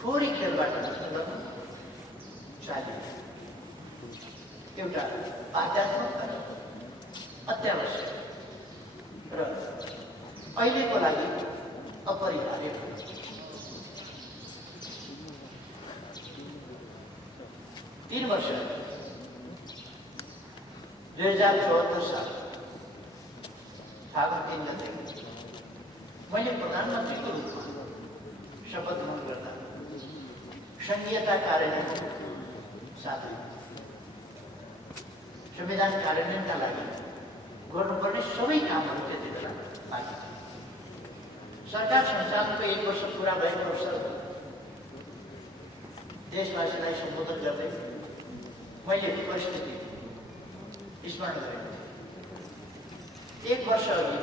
थोरै खेलबाट चाल्यो एउटा बाध्यात्मक अत्यावश्यक र अहिलेको लागि अपरिहार्य। 3 वर्ष 2074 साल फागुन 3 गते मैले प्रधानमन्त्रीको रूपमा शपथ ग्रहण गर्दा संघीयता कार्यान्वयन साथै संविधान कार्यान्वयनका लागि गर्नुपर्ने सबै कामहरू त्यति बेला बाँकी। सरकार सञ्चालनको 1 वर्ष पुरा भएको अवसरमा देशवासीलाई सम्बोधन गर्दै मैले परिस्थिति स्मरण गरेको थिएँ। 1 वर्ष अघि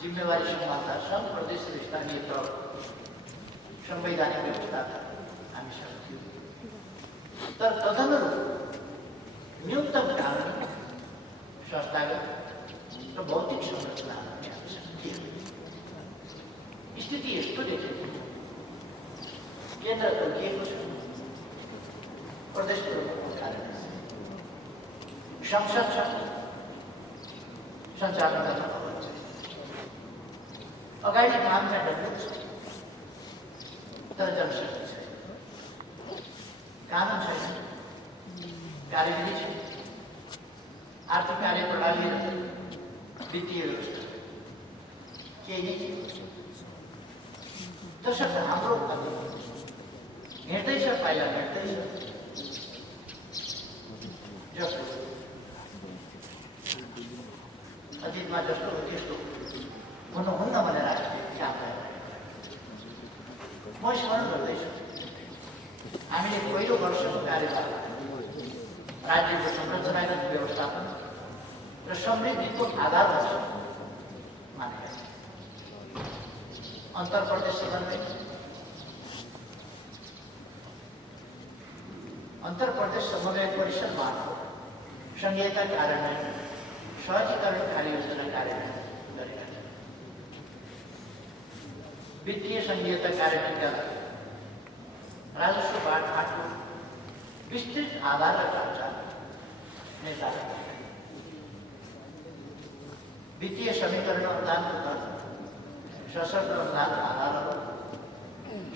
जिम्मेवारी सम्हाल्दा सङ्घ प्रदेश र स्थानीय तह संवैधानिक व्यवस्था हामीसँग थियो, तर तदनुरूप न्यूनतम कानुनी, संस्थागत र भौतिक संरचना हामीसँग थिएन। स्थिति यस्तो देखियो, केन्द्र तोकिएको छ, प्रदेश प्रमुखको कार्यालय, संसद छ, सञ्चालन गर्न भवन छ, अगाडि कामका डगलुक छ, तर जनशक्ति छैन, कानुन छैन, कार्यविधि छैन, आर्थिक कार्यप्रणाली र वित्तीय व्यवस्था केही नै छैन। तसर्थ हाम्रो हिँड्दैछ, पाइला हिँड्दैछ, जस्तो अतीतमा जस्तो हो त्यस्तो हुनुहुन्न भनेर काम म स्मरण गर्दैछु। हामीले पहिलो वर्षको कार्यकाल राज्यको संरचनागत व्यवस्थापन र समृद्धिको आधार वर्ष मानेका छौँ। अन्तर प्रदेश समन्वय, अन्तर प्रदेश समन्वय परिषद मार्फत संघीयता कार्यान्वयन, सहजीकरण कार्ययोजना कार्यान्वयन गरेका छन्। वित्तीय संघीयता कार्यान्वयनका लागि राजस्व बाँडफाँडको विस्तृत आधार र ढाँचा निर्धारण गरेका छन्। वित्तीय समीकरण अनुदानको दर, सशर्त अनुदान आधारहरू,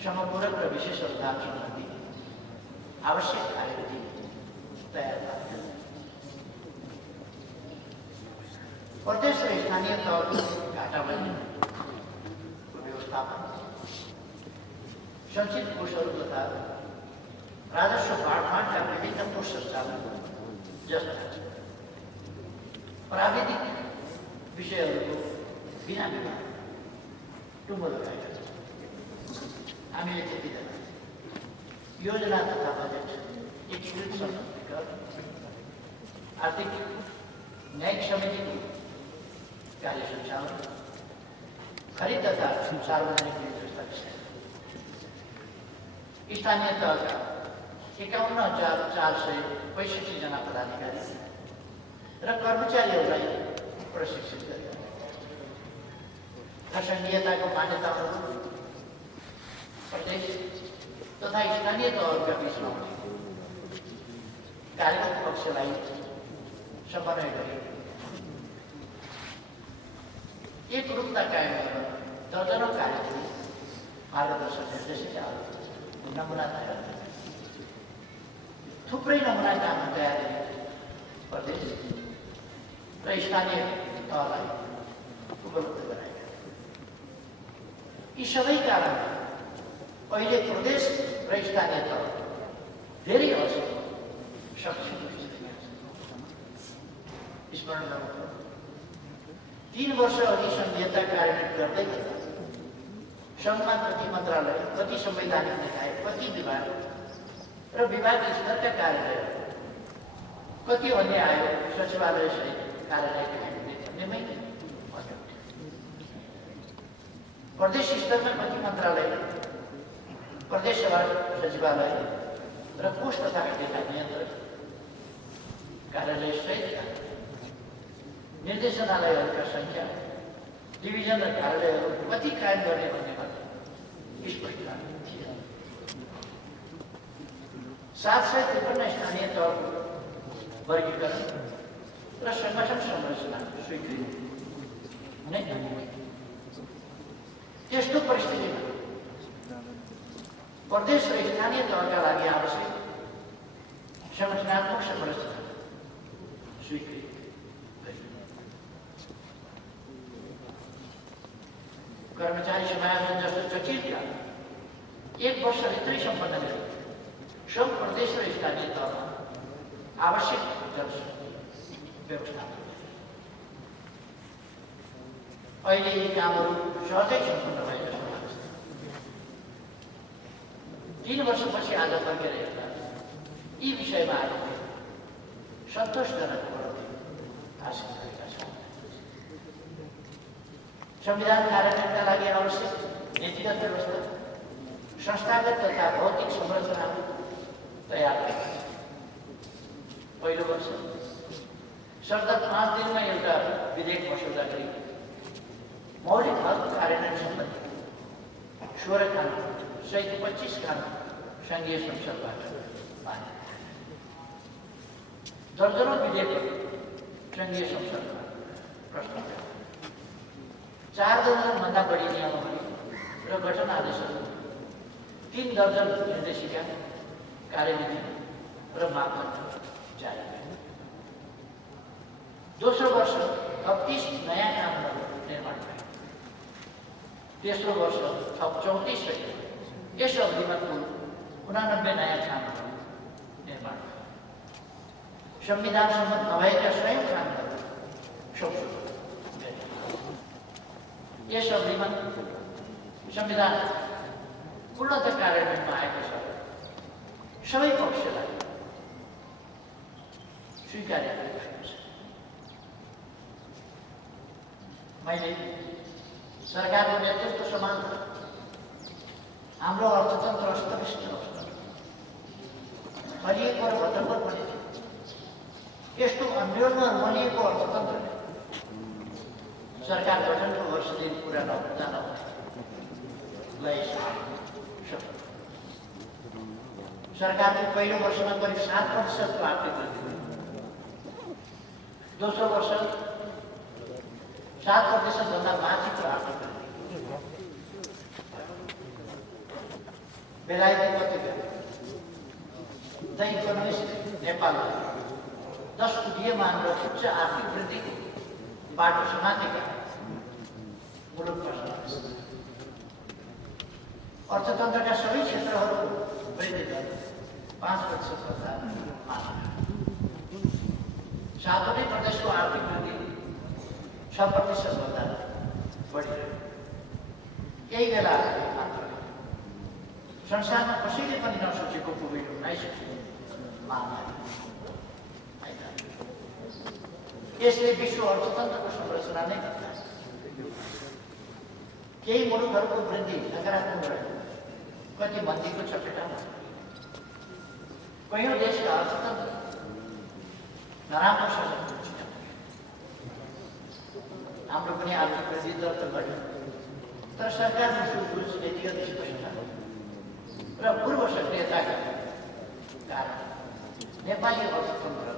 समपूरक र विशेष अनुदान सम्बन्धी आवश्यक कार्यविधि तयार पार्नु। प्रदेश र स्थानीय तहको घाटाबन्दीको व्यवस्थापन, सञ्चित कोषहरू तथा राजस्व बाँडफाँडका विभिन्न कोष सञ्चालन जस्ता प्राविधिक विषयहरूको बिना बिना टुङ्गो लगाएका छौँ। हामीले त्यतिखेर योजना तथा बजेट, एकीकृत सम्पत्ति कर, आर्थिक न्यायिक समितिको कार्य सञ्चालन, खरिद तथा सार्वजनिक ऋण जस्ता विषय, स्थानीय तहका 51,465 जना पदाधिकारी र कर्मचारीहरूलाई प्रशिक्षित गरियो र संघीयताको मान्यताहरू प्रदेश तथा स्थानीय तहहरूका बिचमा कार्यगत पक्षलाई समन्वय गरी एकरूपता कायम गर्न दर्जनौं कार्यविधि, मार्गदर्शन निर्देशिकाहरू, नमुना तयार गरे। थुप्रै नमुना काम तयार गरी प्रदेश र स्थानीय तहलाई उपलब्ध गराएका। यी सबै कारण अहिले प्रदेश र स्थानीय तह धेरै हदसम्म सक्षम स्थितिमा छ। स्मरण गर्नु, 3 वर्ष अघि संघीयता कार्यान्वयन गर्दै गर्दा सङ्घमा कति मन्त्रालय, कति संवैधानिक निकाय, कति विभाग र विभाग स्तरका कार्यालय, कति अन्य आयोग, सचिवालय सहित कार्यालय कायम भन्नेमै भन्यो। प्रदेश स्तरमा कति मन्त्रालय, प्रदेश सभा सचिवालय र कोष तथा खाद्यका नियन्त्रक कार्यालय सहितका निर्देशनालयहरूका सङ्ख्या, डिभिजन र कार्यालयहरू कति कायम गर्ने भन्ने स्पष्टीकरण थिएन। 753 स्थानीय तहको वर्गीकरण र संगठन संरचना स्वीकृत हुनै नदिने। त्यस्तो परिस्थितिमा प्रदेश र स्थानीय तहका लागि आवश्यक संगठनात्मक संरचना स्वीकृत गरियो। कर्मचारी समायोजन जस्तो जटिल काम 1 वर्षभित्रै सम्पन्न गरे। सङ्घ, प्रदेश र स्थानीय तहमा आवश्यक जनशक्ति व्यवस्थापन। अहिले यी कामहरू सहजै सम्पन्न भएका छन्। 3 वर्षपछि आज फर्केर हेर्दा यी विषयमा हामीले सन्तोषजनक उपलब्धि हासिल गरेका छौँ। संविधान कार्यान्वयनका लागि आवश्यक नीतिगत व्यवस्था, संस्थागत तथा भौतिक संरचना तयार गरेका छौँ। पहिलो वर्ष सरदर 5 दिनमा एउटा विधेयक मसौदा गरी मौलिक हक कार्यान्वयन सम्बन्धी 16 कानुन सहित 25 कानुन सङ्घीय संसदबाट पारित, दर्जनौं विधेयकहरू सङ्घीय संसदमा प्रस्तुत, 4 दर्जनभन्दा बढी नियमावली र गठन आदेशहरू, 3 दर्जन निर्देशिका, कार्यविधि र मापदण्ड जारी गरे। दोस्रो वर्ष थप 30 नयाँ कानुनहरू निर्माण भए। तेस्रो वर्ष थप 34 रहे। यस अवधिमा कुल 89 नयाँ कानुनहरू निर्माण भए। संविधान सम्मत नभएका स्वयं कानुनहरू संशोधन गरे। यस अवधिमा संविधान पूर्णतः कार्यान्वयनमा आएको छ। सबै पक्षलाई स्वीकार्य गरेको छ। मैले सरकारको नेतृत्व समान्तर हाम्रो अर्थतन्त्र अस्तव्यस्त अवस्था फलिएको र भत्तपर पनि थियो। यस्तो अन्योलमा बनिएको अर्थतन्त्रले सरकार गठनको वर्ष दिन पुरा नहुँदा सरकारको पहिलो वर्षमा करिब 7% आर्थिक वृद्धि, दोस्रो वर्ष 7% भन्दा माथिको आर्थिक वृद्धि। बेलायती पत्रिका द इकोनोमिस्ट नेपालले 10 उदीयमान र उच्च आर्थिक वृद्धिको बाटो समातेका मुलुक प्रश्न अर्थतन्त्रका सबै क्षेत्रहरूको वृद्धि दर 5% भन्दा माथि, सातवटै प्रदेशको आर्थिक वृद्धि 6% भन्दा बढी। यही बेला मात्र संसारमा कसैले पनि नसोचेको कोभिड-19 महामारी यसले विश्व अर्थतन्त्रको संरचना नै बदलायो। केही मुलुकहरूको वृद्धि नकारात्मक रह्यो, कति मन्दीको चपेटामा, कयौं देशका अर्थतन्त्र नराम्रोसँग छिटो। हाम्रो पनि आर्थिक वृद्धि दर त घट्यो, तर सरकारको सुझबुझ नीतिगत स्पष्टता र पूर्व सक्रियताका कारण नेपाली अर्थतन्त्र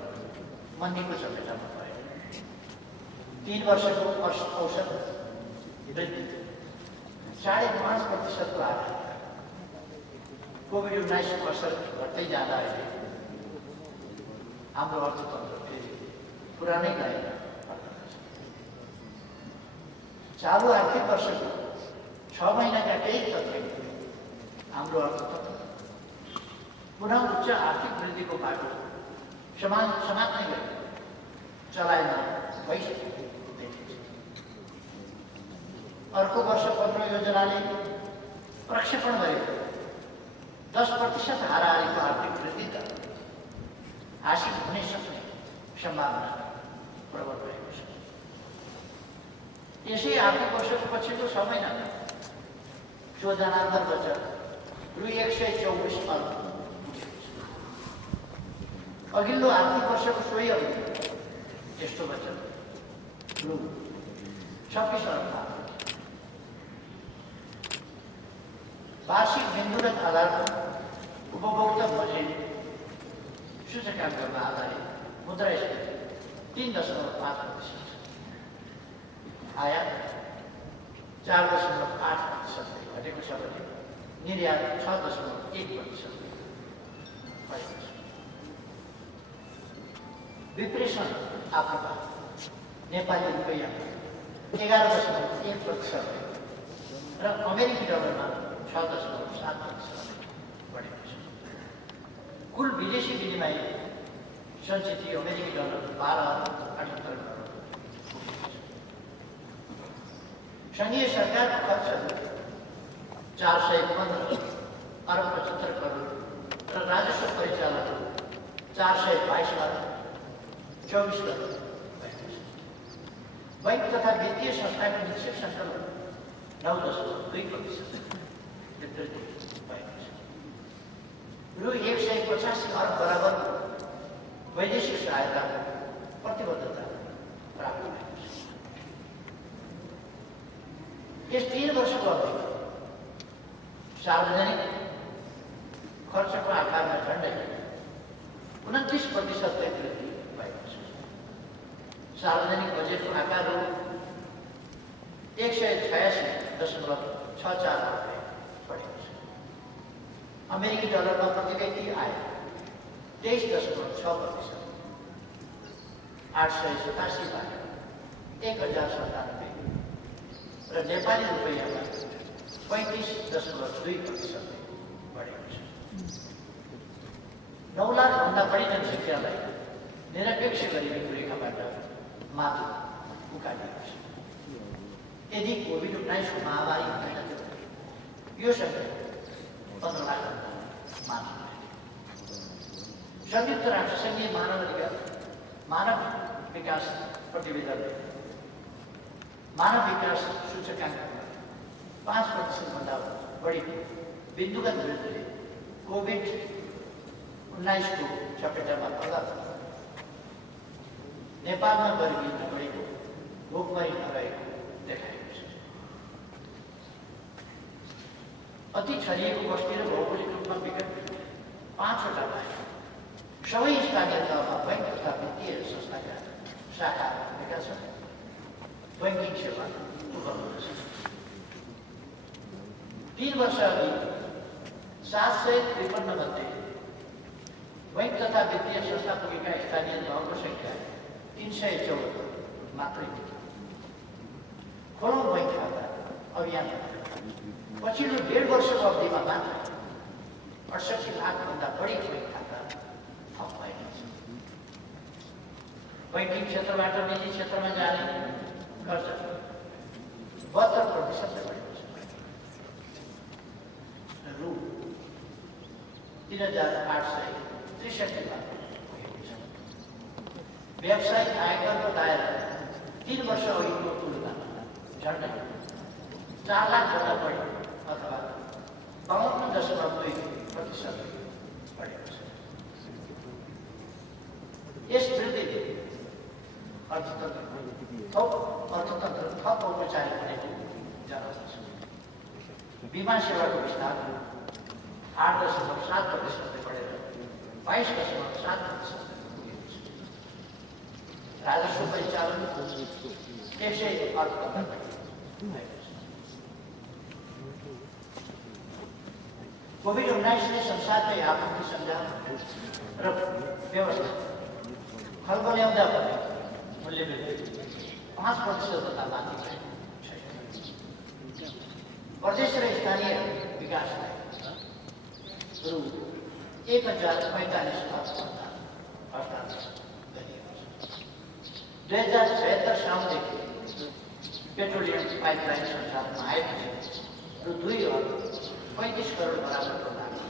मन्दीको चपेटामा पऱ्यो। 3 वर्षको औसत वृद्धि 5.5% को आधार कोभिड-19 को असर घट्दै जाँदा अहिले हाम्रो अर्थतन्त्र फेरि पुरानै गएका चालु आर्थिक वर्षको 6 महिनाका केही तथ्यले हाम्रो अर्थतन्त्र पुनः उच्च आर्थिक वृद्धिको बाटो समात्ने गरी चलाइमा भइसकेको देखिन्छ। अर्को वर्ष 15 योजनाले प्रक्षेपण गरेको 10% हाराहारीको आर्थिक वृद्धि दर हासिल हुन सक्ने सम्भावना प्रबल रहेको छ। यसै आर्थिक वर्षको पछिल्लो 6 महिनामा शोधनान्तर बचत रु 124 अर्ब, अघिल्लो आर्थिक वर्षको सोही अवधि यस्तो बचत रु 26 अर्ब। वार्षिक बिन्दुगत आधारमा उपभोक्ता बजेट सूचकाङ्कमा आधारित मुद्रास्फीति 3.5%, आयात 4.8% घटेको छ भने निर्यात 6.1% बढेको छ। विप्रेषण आफूमा नेपाली रुपैयाँ 11.1% र अमेरिकी डलरमा 6.7% बढेको छ। कुल विदेशी विनिमय सञ्चित अमेरिकी डलर 12.78 करोड पुगेको छ। सङ्घीय सरकारको खर्च 415 अर्ब 75 422 लाख 24 लाख बैंक तथा वित्तीय संस्थाको निश्चित सङ्कलन 9.2% वृद्धि भएको छ। रु 185 अर्ब बराबर वैदेशिक सहायताको प्रतिबद्धता प्राप्त भएको छ। यस 3 वर्षको अवधिमा सार्वजनिक खर्चको आकारमा झन्डै 29% वृद्धि भएको छ। सार्वजनिक बजेटको आकार रु 186.64 लाख बढेको छ। अमेरिकी डलरमा प्रति व्यक्ति आय 23.6%, 887 बाट 1097 र नेपाली रुपैयाँमा 35.2% बढेको छ। 9 लाखभन्दा बढी जनसङ्ख्यालाई निरपेक्ष गरिबीको रेखाबाट माथि उकालिएको छ। यदि कोभिड-19 को महामारी हुँदैन यो सङ्ख्या 15 लाखभन्दा माथि। संयुक्त राष्ट्रसङ्घीय मानव विकास प्रतिवेदनले मानव विकास सूचकाङ्कमा 5% बढी बिन्दुगत वृद्धिले कोभिड-19 को चपेटामा पर्दा नेपालमा गरिबी नबढेको भोकमरी नरहेको देखाएको छ। अति छरिएको बस्ती र भौगोलिक रूपमा विकट 5वटा बाहेक सबै स्थानीय तहमा बैंक तथा वित्तीय संस्थाका शाखा भएका छन्। बैंकिङ सेवा उपलब्ध छ। 3 वर्ष अघि 753 मध्ये बैंक तथा वित्तीय संस्था पुगेका स्थानीय तहको सङ्ख्या 374 मात्रै थियो। खोलौँ बैंक खाता अभियान पछिल्लो 1.5 वर्षको अवधिमा मात्र 68 लाखभन्दा बढी बैंक खाता थप भएका छन्। बैंकिङ क्षेत्रबाट निजी क्षेत्रमा जाने खर्च 72% बढेको छ। रु 3,863 लाख पुगेको छ। व्यावसायिक आयकरको दायरा 3 वर्ष अघिको तुलनामा झन्डै 4 लाखभन्दा बढी अथवा 52.2% बढेको छ। यस वृद्धिले अर्थतन्त्र थप औपचारिक बनेको जनाउँछ। बिमा सेवाको विस्तार 8.7% बढेर 22.7% पुगेको छ। राजस्व परिचालन 100 अर्बभन्दा बढी भएको छ। कोभिड-19ले संसारकै आपूर्ति सञ्जाल र व्यवस्था खलबल्याउँदा पनि मूल्य वृद्धि 5% भन्दा माथि भएको छैन। प्रदेश र स्थानीय विकासलाई रु 1,045 लाखभन्दा हस्तान्तरण गरिएको छ। 2076 सालदेखि पेट्रोलियम पाइपलाइन सञ्चालनमा आएपछि रु 2.35 करोड बराबरको लागि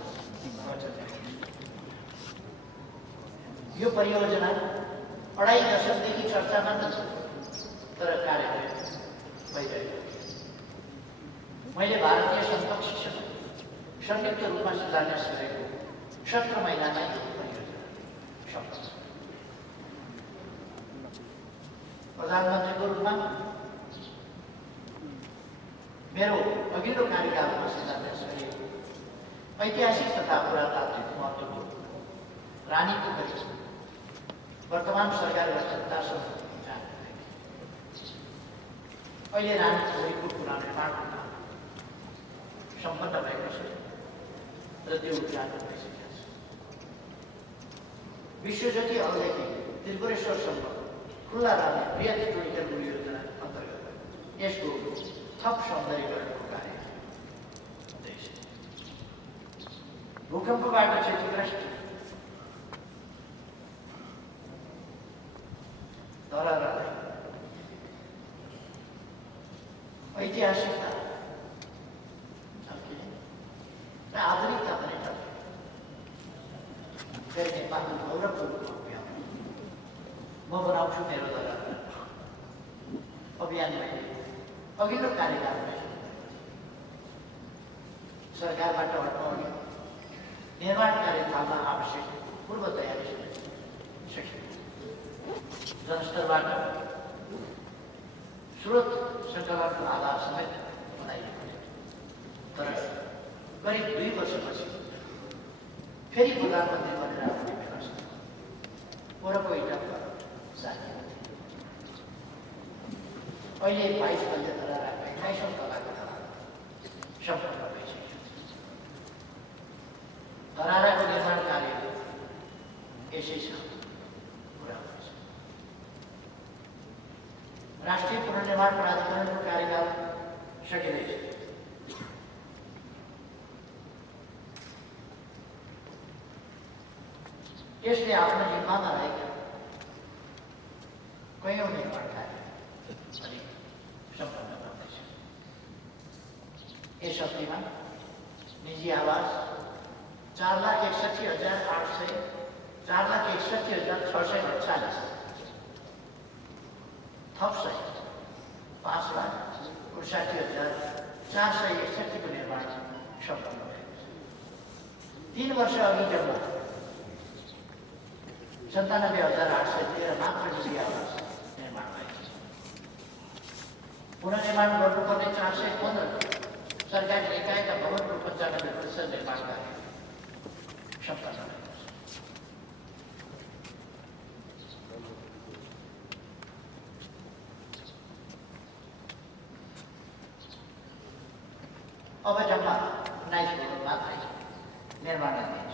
बचत भएको छ। यो परियोजना 2.5 दशकदेखि चर्चामा छ तर कार्यान्वयन भइरहेको छ। मैले भारतीय समकक्षसँग संयुक्त रूपमा शिलान्यास गरेको 17 महिनामा यो परियोजना सफल छ। प्रधानमन्त्रीको रूपमा मेरो अघिल्लो कार्यकालमा शिलान्यास गरिएको ऐतिहासिक तथा पुरातात्विक महत्त्वको रानीपोखरी वर्तमान सरकारबाट जनतासँग जाने अहिले रानीपोखरीको पुरा निर्माणको काम सम्पन्न भएको छ र त्यो उद्घाटन भइसकेको छ। विश्वज्योति हलदेखि त्रिपुरेश्वरसम्म खुल्ला रहने बृहत टोलिकर योजना अन्तर्गत यसको थप सौन्दर्यीकरणको कार्य हुँदैछ। भूकम्पबाट क्षतिग्रस्त धराहरालाई ऐतिहासिकता र आधुनिकता पनि नेपालको गौरवको रूपमा पुर्याउने म बनाउँछु मेरो दरबार अभियान मैले अघिल्लो कार्यकालमा सरकारबाट हटाउने निर्माण कार्य थाल्न आवश्यक पूर्व तयारी सकियो। जनस्तरबाट स्रोत सङ्कलनको आधार समेत बनाइएको तर करिब 2 वर्षपछि फेरि प्रधानमन्त्री बनेर आउने व्यवस्था पोहोरको इटमा साथी अहिले 22 तल्ले तला राख्ने 28औं तलाको तला सम्पन्न भइसक्यो। धराराको निर्माण कार्य यसै छ पुरा हुन्छ। राष्ट्रिय पुनर्निर्माण प्राधिकरणको कार्यकाल सकिँदैछ। यसले आफ्नो जिम्मामा रहेका कयौं निर्माण कार्य अनि सम्पन्न गर्दैछ। यस अवधिमा निजी आवास 4,61,648 थप सहित 5,59,461 को निर्माण सम्पन्न भएको छ। 3 वर्ष अघि जम्मा 97,813 मात्र निजी आवास निर्माण भएको छ। पुनर्निर्माण गर्नुपर्ने 415 सरकारी निकायका भवनको 95% निर्माण कार्य सम्पन्न भएको छ। अब जम्मा 19 भवन मात्रै निर्माणाधीन छ।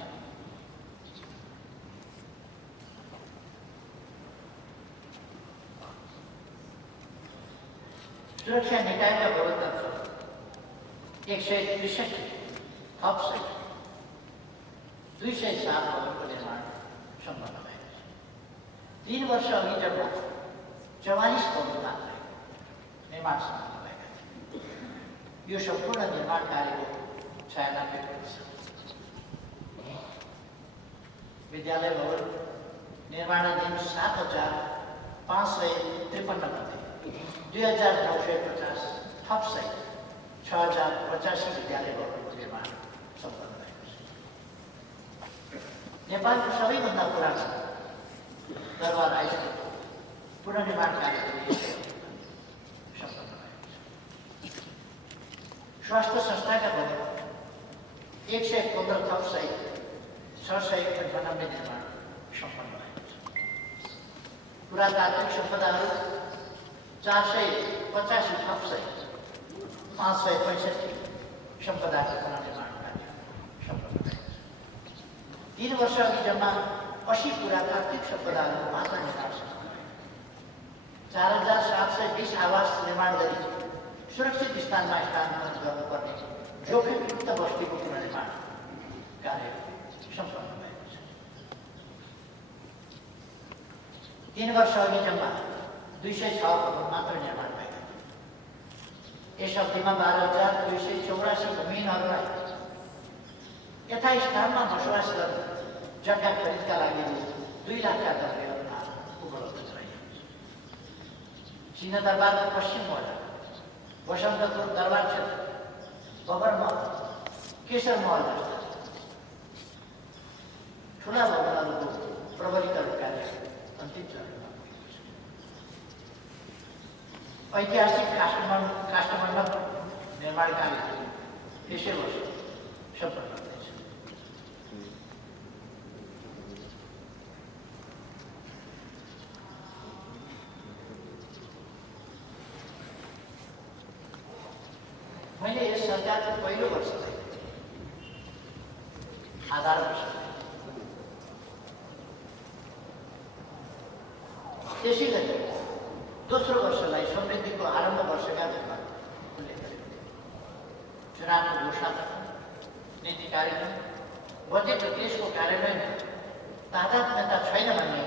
सुरक्षा निकायका भवन 163 थप सहित 207 भवनको निर्माण सम्पन्न भएको छ। 3 वर्ष अघि जम्मा 44 भवन मात्रै निर्माण सम्पन्न भएका थिए। यो सम्पूर्ण निर्माण कार्यको 96%। विद्यालय भवन निर्माणाधीन 7,553 मध्ये 2,950 थप सहित 6,085 विद्यालय भवनको निर्माण सम्पन्न भएको छ। नेपालको सबैभन्दा पुरानो दरबार हाइस्कुलको पुनर्निर्माण कार्य सम्पन्न भएको छ। स्वास्थ्य संस्थाका भवन 115 थप सहित 698 निर्माण सम्पन्न भएको छ। पुरातात्विक सम्पदाहरू 485 थप सहित 565 सम्पदाको पुनर्निर्माण कार्य सम्पन्न भएको छ। 3 वर्ष अघि जम्मा 80 पुरातात्विक सम्पदाहरू मात्र निर्माण सम्पन्न भएको छ। 4,720 आवास निर्माण गरी सुरक्षित स्थानमा स्थानान्तरण गर्नुपर्ने जोखिमयुक्त बस्तीको पुनर्निर्माण कार्य सम्पन्न भएको छ। 3 वर्ष अघि जम्मा 206 भवन मात्र निर्माण भएका थिए। यस अवधिमा 12,284 भूमिहीनहरूलाई यथास्थानमा बसोबास गर्न जग्गा खरिदका लागि 2 लाखका दरले अनुदान उपलब्ध गराइएको छ। सिंहदरबारको पश्चिम मोहल्ला, बसन्तपुर दरबार क्षेत्र, बबर महल, केशर महल जस्ता ठुला भवनहरूको प्रबलीकरण कार्य अन्तिम चरणमा पुगेको छ। ऐतिहासिक काष्ठमण्डप निर्माण कार्य यसै वर्ष सम्पन्न हुँदैछ। मैले यस सरकारको पहिलो वर्षलाई आधार वर्ष त्यसै गरी दोस्रो वर्षलाई समृद्धिको आरम्भ वर्षका रूपमा उल्लेख गरेको थियो। चुनावको घोषणा, नीति कार्यक्रम, बजेट र त्यसको कार्यान्वयनमा तादात्म्यता छैन भन्ने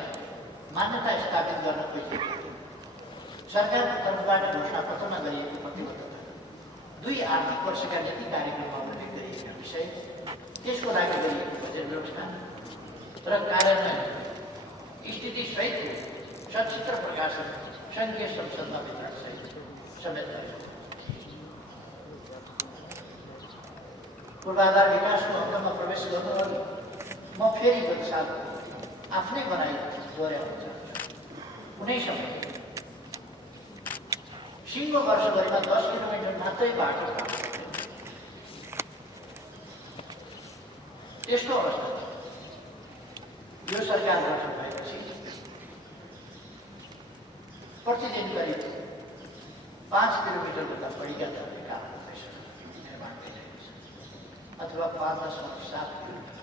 मान्यता स्थापित गर्न खोजिएको थियो। सरकारको तर्फबाट घोषणा पत्रमा गरिएको प्रतिबद्धता 2 आर्थिक वर्षका नीति कार्यक्रममा उल्लेख गरिएका विषय, त्यसको लागि गरिएको बजेट व्यवस्था, र कार्यान्वयन स्थिति सहितको सचित्र प्रकाशन सङ्घीय संसदमा वितरण सहित समेत गरेको पूर्वाधार विकासको अङ्गमा प्रवेश गर्नु म फेरि गत साल आफ्नै बनाइ दोहोऱ्याउन चाहन्छु। कुनै समय सिङ्गो वर्षभरिमा 10 किलोमिटर मात्रै बाटो काम यस्तो अवस्था यो सरकार गठन भएपछि प्रतिदिन करिब 5 किलोमिटरभन्दा बढीका तरिका निर्माण भइरहेको छ अथवा 5.7 किलोमिटर।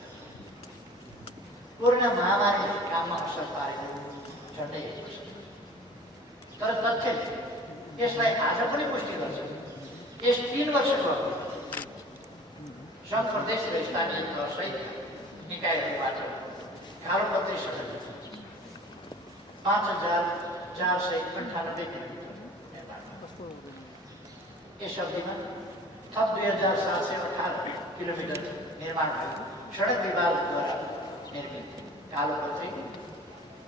कोरोना महामारीले काममा असर पारेको झन्डै 1 वर्ष, तर तथ्यले यसलाई आज पनि पुष्टि गर्छ। यस 3 वर्षको सङ्घ प्रदेश र स्थानीय तहसहित निकायहरूबाट कालोपत्री सडक 5,498 किलोमिटर निर्माण। यस अवधिमा थप 2,718 किलोमिटर निर्माण भएको सडक विभागद्वारा निर्मित कालोपत्री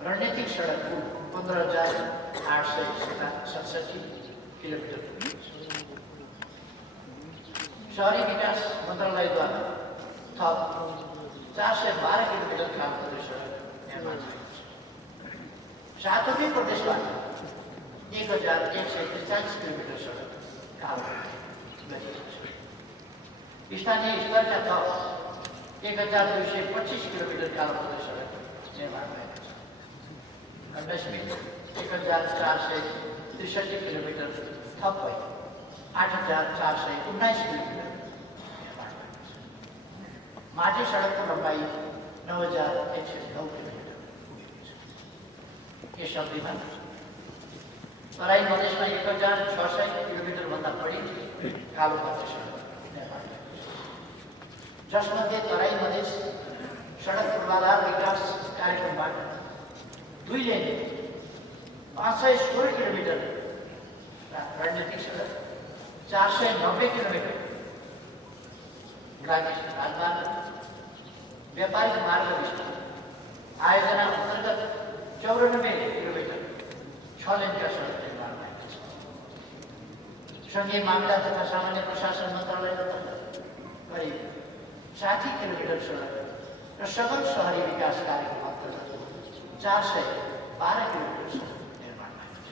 रणनीतिक सडक पुल 15,867 किलोमिटर। शहरी विकास मन्त्रालयद्वारा थप 412 किलोमिटर कालोपत्री सडक निर्माण भएको छ। सातौँ प्रदेशबाट 1,143 किलोमिटर सडक कालोपत्री गरिएको छ। स्थानीय स्तरका थप 1,225 किलोमिटर कालोपत्री सडक निर्माण भएको छ। खण्डस्मित 1,463 किलोमिटर थप भई 8,419 किलोमिटर निर्माण भएको छ। माटी सडकको लम्बाइ 9,109 किलोमिटर पुगेको छ। यस अवधिमा तराई मधेसमा 1,600 किलोमिटरभन्दा बढी कालोपत्री सडक निर्माण भएको छ, जसमध्ये तराई मधेस सडक पूर्वाधार विकास कार्यक्रमबाट 2 लेन 516 किलोमिटर रणनीतिक सडक 490 किलोमिटर ग्रामीण राजमार्ग व्यापारिक मार्ग विस्तार आयोजना अन्तर्गत 94 किलोमिटर 6 लेनका सडक निर्माण भएको छ। सङ्घीय मामला तथा सामान्य प्रशासन मन्त्रालय अन्तर्गत करिब 60 किलोमिटर सडक र सघन सहरी विकास कार्यक्रम अन्तर्गत 412 किलोमिटर सडक निर्माण भएको छ।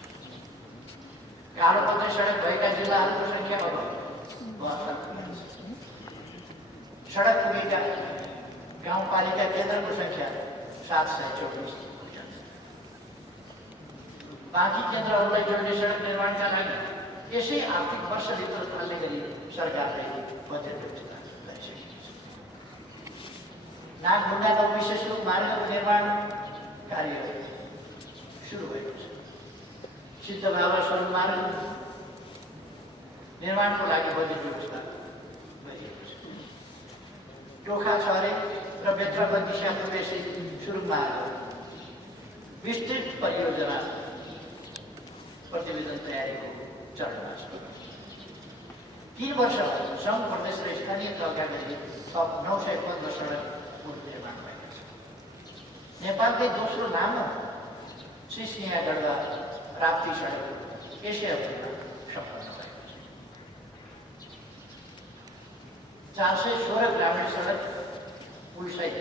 कालोपत्री सडक भएका जिल्लाहरूको सङ्ख्या अब 72 छ। सडक पुगेका गाउँपालिका केन्द्रको सङ्ख्या 724 पुग्छ। बाँकी केन्द्रहरूलाई जोड्ने सडक निर्माणका लागि यसै आर्थिक वर्षभित्र थाल्ने गरी सरकारले बजेट घोषणा गरिसकेको छ। नागढुङ्गाको विशेष रूप मार्गको निर्माण कार्य सुरु भएको छ। सिद्ध बाबा स्वरूप मार्ग निर्माणको लागि बजेट व्यवस्था गरिएको छ। टोखा छरे र बेत्रबन्दी दिशापूर्वेशी सुरुङ मार्ग विस्तृत परियोजना प्रतिवेदन तयारीको चरणमा छ। 3 वर्षमा सङ्घ प्रदेश र स्थानीय तहका गरी थप 915 सडक पुल निर्माण भएको छ। नेपालकै दोस्रो लामो सिस्निया गढवा राप्ती सडक यसै अवधिमा सम्पन्न भएको छ। 416 ग्रामीण सडक पुलसहित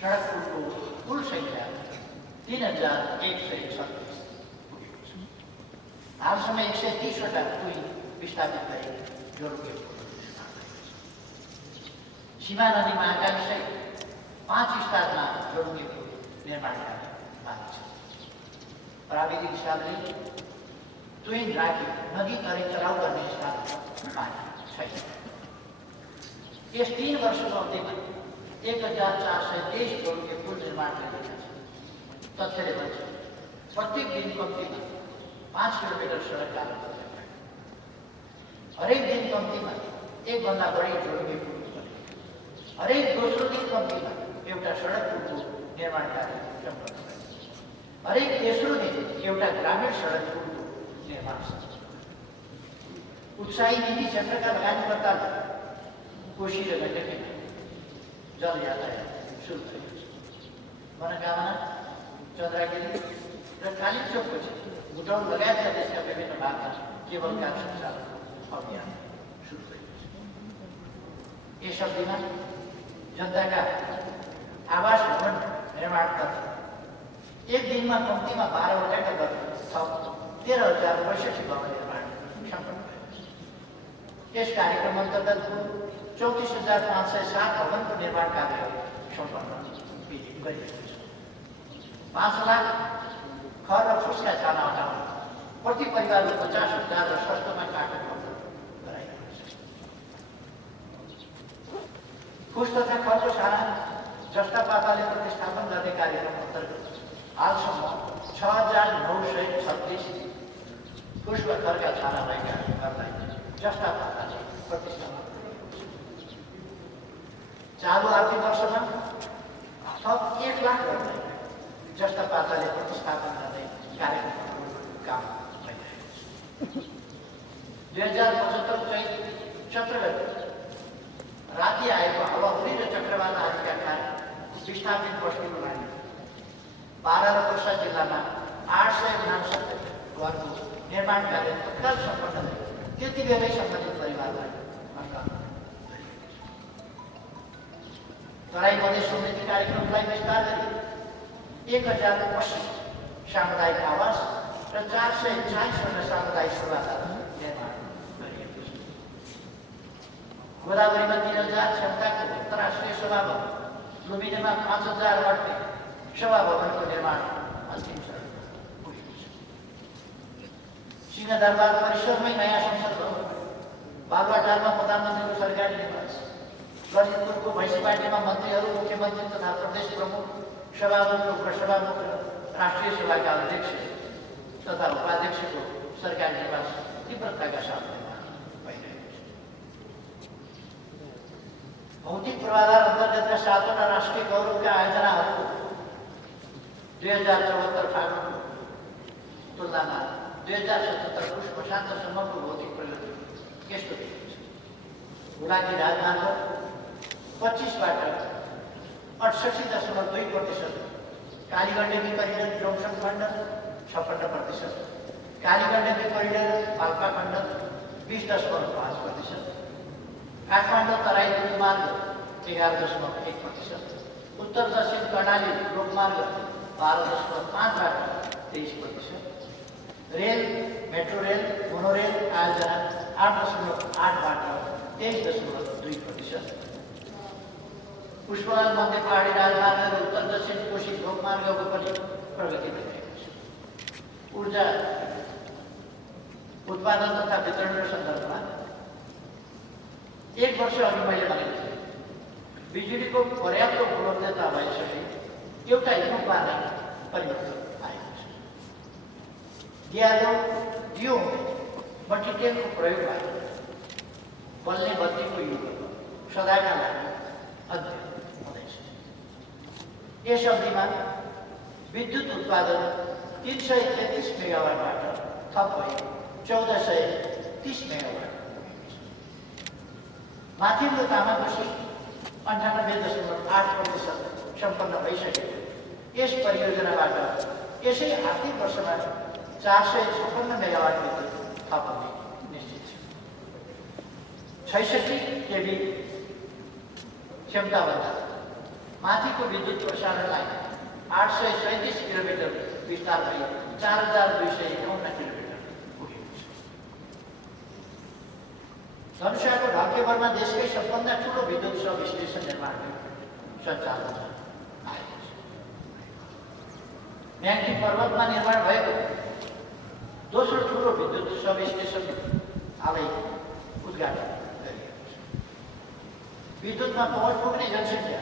सडक पुलको कुल सङ्ख्या 3,136 पुगेको छ। हालसम्म 130 वटा पुल विस्थापित गरी जोड्ने निर्माण भएको छ। सीमा नदी महाकाली सहित 5 स्थानमा जोड्ने पुल निर्माण कार्य बाँकी छ। प्राविधिक हिसाबले तुइन राखी नदी तरी चलाउ गर्ने स्थानमा पानी छैन। यस 3 वर्षको अवधिमा 1,423 जोड्ने पुल निर्माण गरिएका छन्। तथ्यले भन्छ प्रत्येक दिन कम्तीमा 5 किलोमिटर सडक कालोपत्री भएको। हरेक दिन कम्तीमा 1 भन्दा बढी जोड्ने पुल बने। हरेक दोस्रो दिन कम्तीमा एउटा सडक पुलको निर्माण कार्य सम्पन्न भयो। हरेक तेस्रो दिन एउटा ग्रामीण सडक पुलको निर्माण छ। उत्साही निजी क्षेत्रका लगानीकर्ताले कोशी र गण्डकीमा जल यातायात सुरु गरेको छ। मनोकामना, चन्द्रगिरी र कालिम्पोङपछि बुटौल लगायतका देशका विभिन्न भागमा केबल कार सञ्चालन अभियान सुरु गरिएको छ। यस अवधिमा जनताका आवास भवन निर्माणतर्फ एक दिनमा कम्तीमा 12वटा गरी थप 13,065 भवन निर्माण सम्पन्न भएको छ। यस कार्यक्रम अन्तर्गत 34,507 भवनको निर्माण कार्य सम्पन्न गरिएको छ। 5 लाख खर र फुसका छाना हटाउन प्रति परिवारले 50,000 र सस्तोमा काठ उपलब्ध गराइएको छ। फुस तथा खरको छाना जस्ता पाताले प्रतिस्थापन गर्ने कार्यक्रम अन्तर्गत हालसम्म 6,936 फुस वा खरका छाना भएका घरलाई जस्ता पाताले प्रतिस्थापन गरिएको छ। चालु आर्थिक वर्षमा थप 1 लाख घरलाई जस्ता पाताले प्रतिस्थापन गर्ने कार्यक्रमको काम भइरहेको छ। 2075 चैत 17 गते राति आएको हावाहुरी र चक्रवात आदिका कारण विस्थापित बस्तीको लागि 12 र पर्सा जिल्लामा 869 घरको निर्माण कार्य तत्काल सम्पन्न भयो। त्यति बेलै सम्बन्धित परिवारलाई अनुदान गरिएको छ। तराई मधेस समृद्धि कार्यक्रमलाई विस्तार गरी 1080 सामुदायिक आवास र 440 सामुदायिक सेवादार निर्माण गरिएको छ। गोदावरीमा 3,000 क्षमताको अन्तर्राष्ट्रिय सभा भवन, लुम्बिनीमा 5,000 अट्टे सभा भवनको निर्माण अन्तिम चरणमा पुगेको छ। सिंहदरबार परिसरमै नयाँ संसद भवन, बालुवाटारमा प्रधानमन्त्रीको सरकारी निवास, ललितपुरको भैँसीपाटीमा मन्त्रीहरू, मुख्यमन्त्री तथा प्रदेश प्रमुख, सभामुख र उपसभामुख र राष्ट्रिय सभाका अध्यक्ष तथा उपाध्यक्षको सरकारी निवास तीव्रताका साथ निर्माण भइरहेको छ। भौतिक पूर्वाधार अन्तर्गतका 7वटा राष्ट्रिय गौरवका आयोजनाहरूको 2074 फागुनको तुलनामा 2077 पुष वर्षान्तसम्मको भौतिक प्रगति यस्तो देखिएको छ। हुलाकी राजमार्ग 25बाट 68.2%, कालीगण्डकी करिडर जोङसङ खण्ड 56%, कालीगण्डकी करिडर पाल्पा खण्ड 20.5%, काठमाडौँ तराई मार्ग 11.1%, उत्तर दक्षिण कर्णाली लोकमार्ग 12.5बाट 23%, रेल, मेट्रो रेल, मोनोरेल आयोजना 8.8बाट 23.2%, पुष्पलाल मध्य पहाडी राजमार्ग र उत्तर दक्षिण कोशी लोकमार्गको पनि प्रगति भइरहेको छ। ऊर्जा उत्पादन तथा वितरणको सन्दर्भमा 1 वर्ष अघि मैले भनेको थिएँ, बिजुलीको पर्याप्त उपलब्धता भइसके एउटा युगमा नै परिवर्तन आएको छ। दियो मल्टिटेलको प्रयोगबाट बल्ने बत्तीको युग सदाका लागि अध्ययन हुँदैछ। यस अवधिमा विद्युत उत्पादन 333 मेगावाटबाट थप भई 1430 मेगावाट पुगेको छ। माथिल्लो तामाकोशी 98.8% सम्पन्न भइसकेको यस परियोजनाबाट यसै आर्थिक वर्षमा 456 मेगावाट विद्युत थप हुने निश्चित छ। 66 केबी क्षमताभन्दा माथिको विद्युत प्रसारण लाइन 837 किलोमिटर विस्तार भई 4,251 किलोमिटर पुगेको छ। धनुषाको ढल्केबरमा देशकै सबभन्दा ठुलो विद्युत सब स्टेसन निर्माण सञ्चालनमा आएको छ। म्याग्दी पर्वतमा निर्माण भएको दोस्रो ठुलो विद्युत सब स्टेसन हालै उद्घाटन गरिएको छ। विद्युतमा पहुँच पुग्ने जनसङ्ख्या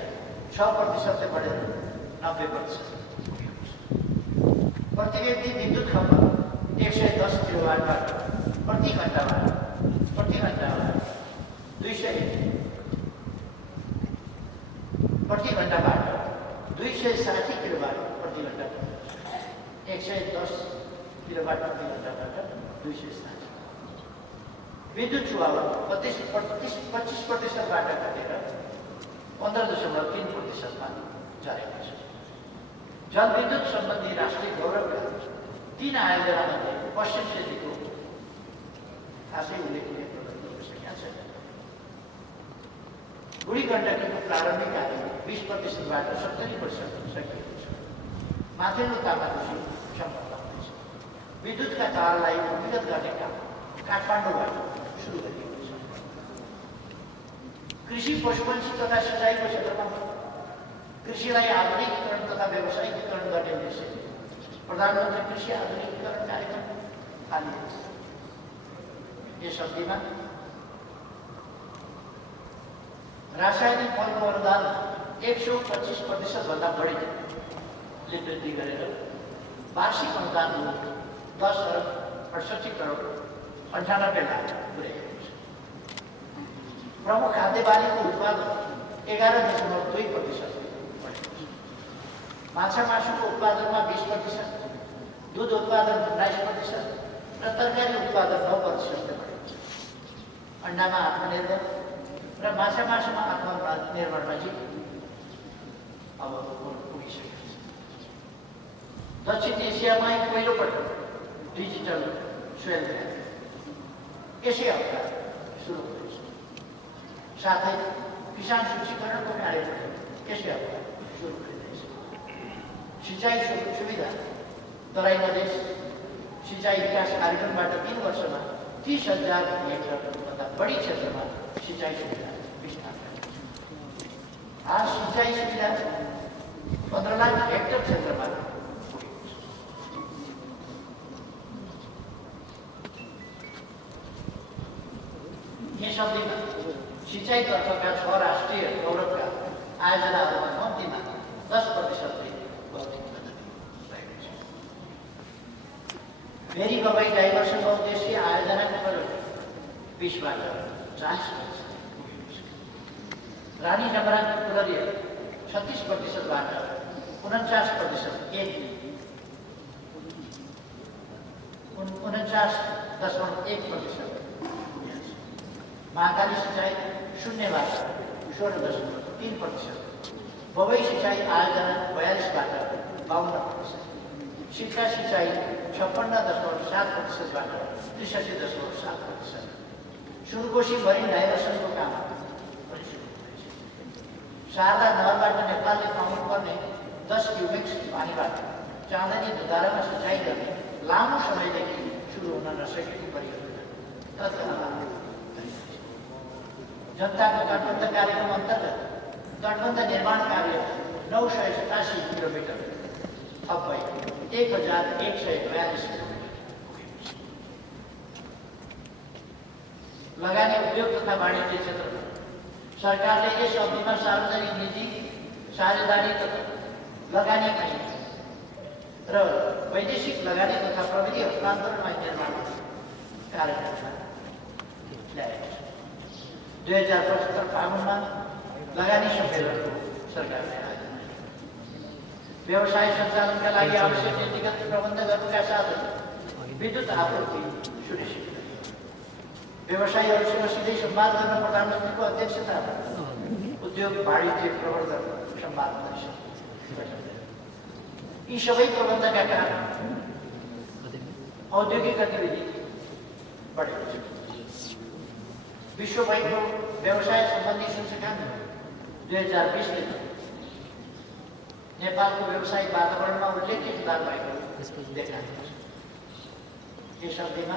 6% बढेर 90% पुगेको छ। प्रति व्यक्ति विद्युत खपत 110 किलोवाटबाट प्रति घण्टामा 260 किलोवाट प्रति घण्टा, 110 किलोवाट प्रति घण्टाबाट 260। विद्युत चुहावट 25%बाट घटेर 15.3%मा झरेको छ। जलविद्युत सम्बन्धी राष्ट्रिय गौरवका 3 आयोजनामध्ये पश्चिम क्षेत्रको खासै उल्लेखनीय प्रगति गर्न सकेका छैन। बुढी गण्डकीको प्रारम्भिक कार्य 20%बाट 70% सकिएको छ। माथिल्लो तामाकोशी सम्पन्न हुँदैछ। विद्युतका तारलाई भूमिगत गर्ने काम काठमाडौँबाट सुरु गरिएको छ। कृषि पशुपन्छी तथा सिँचाइको क्षेत्रमा कृषिलाई आधुनिकीकरण तथा व्यावसायिकीकरण गर्ने उद्देश्यले प्रधानमन्त्री कृषि आधुनिकीकरण कार्यक्रम थालिएको छ। यस अवधिमा रासायनिक मलको अनुदान 125% भन्दा बढीले वृद्धि गरेर वार्षिक अनुदान 10,68,98,00,000 पुर्याएको छ। प्रमुख खाद्य बालीको उत्पादन 11.2% बढेको छ। माछा मासुको उत्पादनमा 20%, दुध उत्पादन 19% र तरकारी उत्पादन 9% बढेको छ। अन्डामा आत्मनिर्भर र माछा मासुमा आत्मनिर्भरमा चाहिँ अब पुगिसकेको छ। दक्षिण एसियामै पहिलोपटक डिजिटल स्वेल यसै हप्ता सुरु हुँदैछ। साथै किसान सूचीकरणको कार्यक्रम यसै हप्ता सुरु गरिँदैछ। सिँचाइ सुविधा तराई मधेस सिँचाइ विकास कार्यक्रमबाट 3 वर्षमा 30,000 हेक्टरभन्दा बढी क्षेत्रमा सिँचाइ सुविधा विस्तार गरिएको छ। आज सिँचाइ सुविधा 15 लाख हेक्टर क्षेत्रमा यस अवधिमा सिँचाइतर्फका 6 राष्ट्रिय गौरवका आयोजनाहरूमा कम्तीमा 10%ले भौतिक प्रगति भएको छ। फेरि गवाई डाइभर्सन बहुउद्देश्यीय आयोजनाको प्रगति 20बाट 40% पुगेको छ। रानी डमराको कुलरिया 36%बाट 49%, 49.1% महाकाली सिंचाई 0बाट 16.3%, बबई सिंचाई आयोजना 42बाट 52%, शिक्षा सिंचाई 56.7%बाट 63.7%, सुनकोशी मरिन डाइभर्सनको काम शारदा नहरबाट नेपालले पाउनुपर्ने 10 क्युबिक्स पानीबाट चाँदनी दुधारामा सिंचाइ गर्ने लामो समयदेखि सुरु हुन नसकेको परियोजना तत्काल जनताको तटबन्ध कार्यक्रम अन्तर्गत तटबन्ध निर्माण कार्य 987 किलोमिटर थप भई 1,142 किलोमिटर। लगानी उद्योग तथा वाणिज्य क्षेत्रमा सरकारले यस अवधिमा सार्वजनिक निजी साझेदारी तथा लगानी ऐन र वैदेशिक लगानी तथा प्रविधि हस्तान्तरण ऐन निर्माण कार्यक्रममा ल्याएको छ। 2075 फागुनमा लगानी सम्मेलनको सरकारले आयोजना व्यवसाय सञ्चालनका लागि आवश्यक नीतिगत प्रबन्ध गर्नुका साथै विद्युत आपूर्ति सुनिश्चित गरियो। व्यवसायीहरूसँग सिधै संवाद गर्न प्रधानमन्त्रीको अध्यक्षतामा उद्योग वाणिज्य प्रवर्धन संवाद परिषद यी सबै प्रबन्धका कारण औद्योगिक गतिविधि बढेको छ। विश्व बैंकको व्यवसाय सम्बन्धी सूचकाङ्क 2020ले नेपालको व्यावसायिक वातावरणमा उल्लेखनीय सुधार भएको देखाएको छ। यस अवधिमा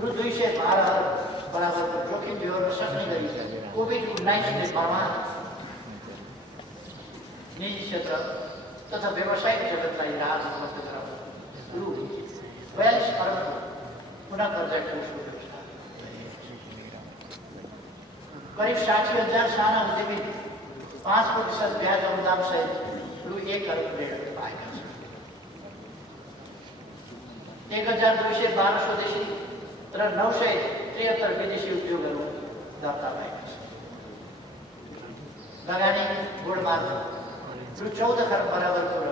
रु 212 बराबरको जोखिम बेहोर्न सक्ने गरी कोभिड-19ले प्रभाव निजी क्षेत्र तथा व्यावसायिक जगतलाई राहत उपलब्ध गराउन रु 42 अरबको पुनः कर्जा कोषको व्यवस्था करिब 60,000 साना उद्यमी 5% ब्याज अनुदान सहित रु 1 अरब ऋण पाएका छन्। 1,212 स्वदेशी र 973 विदेशी उद्योगहरू दर्ता भएका छन्। लगानी बोर्ड मार्फत रु 14 खरब बराबरको र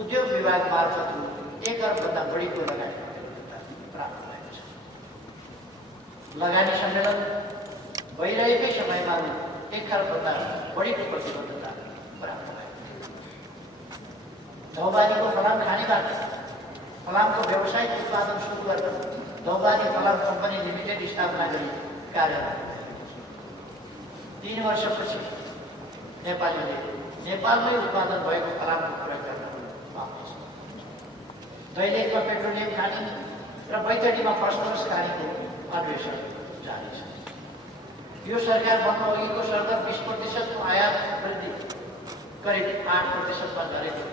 उद्योग विभाग मार्फत रु 1 अरबभन्दा बढीको लगानी प्राप्त भएको छ। लगानी सम्मेलन भइरहेकै समयमा 1 खरबभन्दा बढीको प्रतिबद्धता प्राप्त भयो। धौबानीको फलाम खानेबाट फलामको व्यावसायिक उत्पादन सुरु गर्न धौबानी फलाम कम्पनी लिमिटेड स्थापना गरी कार्यरत 3 वर्षपछि नेपालीले नेपालमै उत्पादन भएको फलामको प्रयोग गर्न पाउँछ। दैलेखमा पेट्रोलियम खानी र बैतडीमा फस्फरस खानीको अन्वेषण जारी छ। यो सरकार बन्नु अघिको सरकार 20% को आयात वृद्धि करिब 8%मा गरेको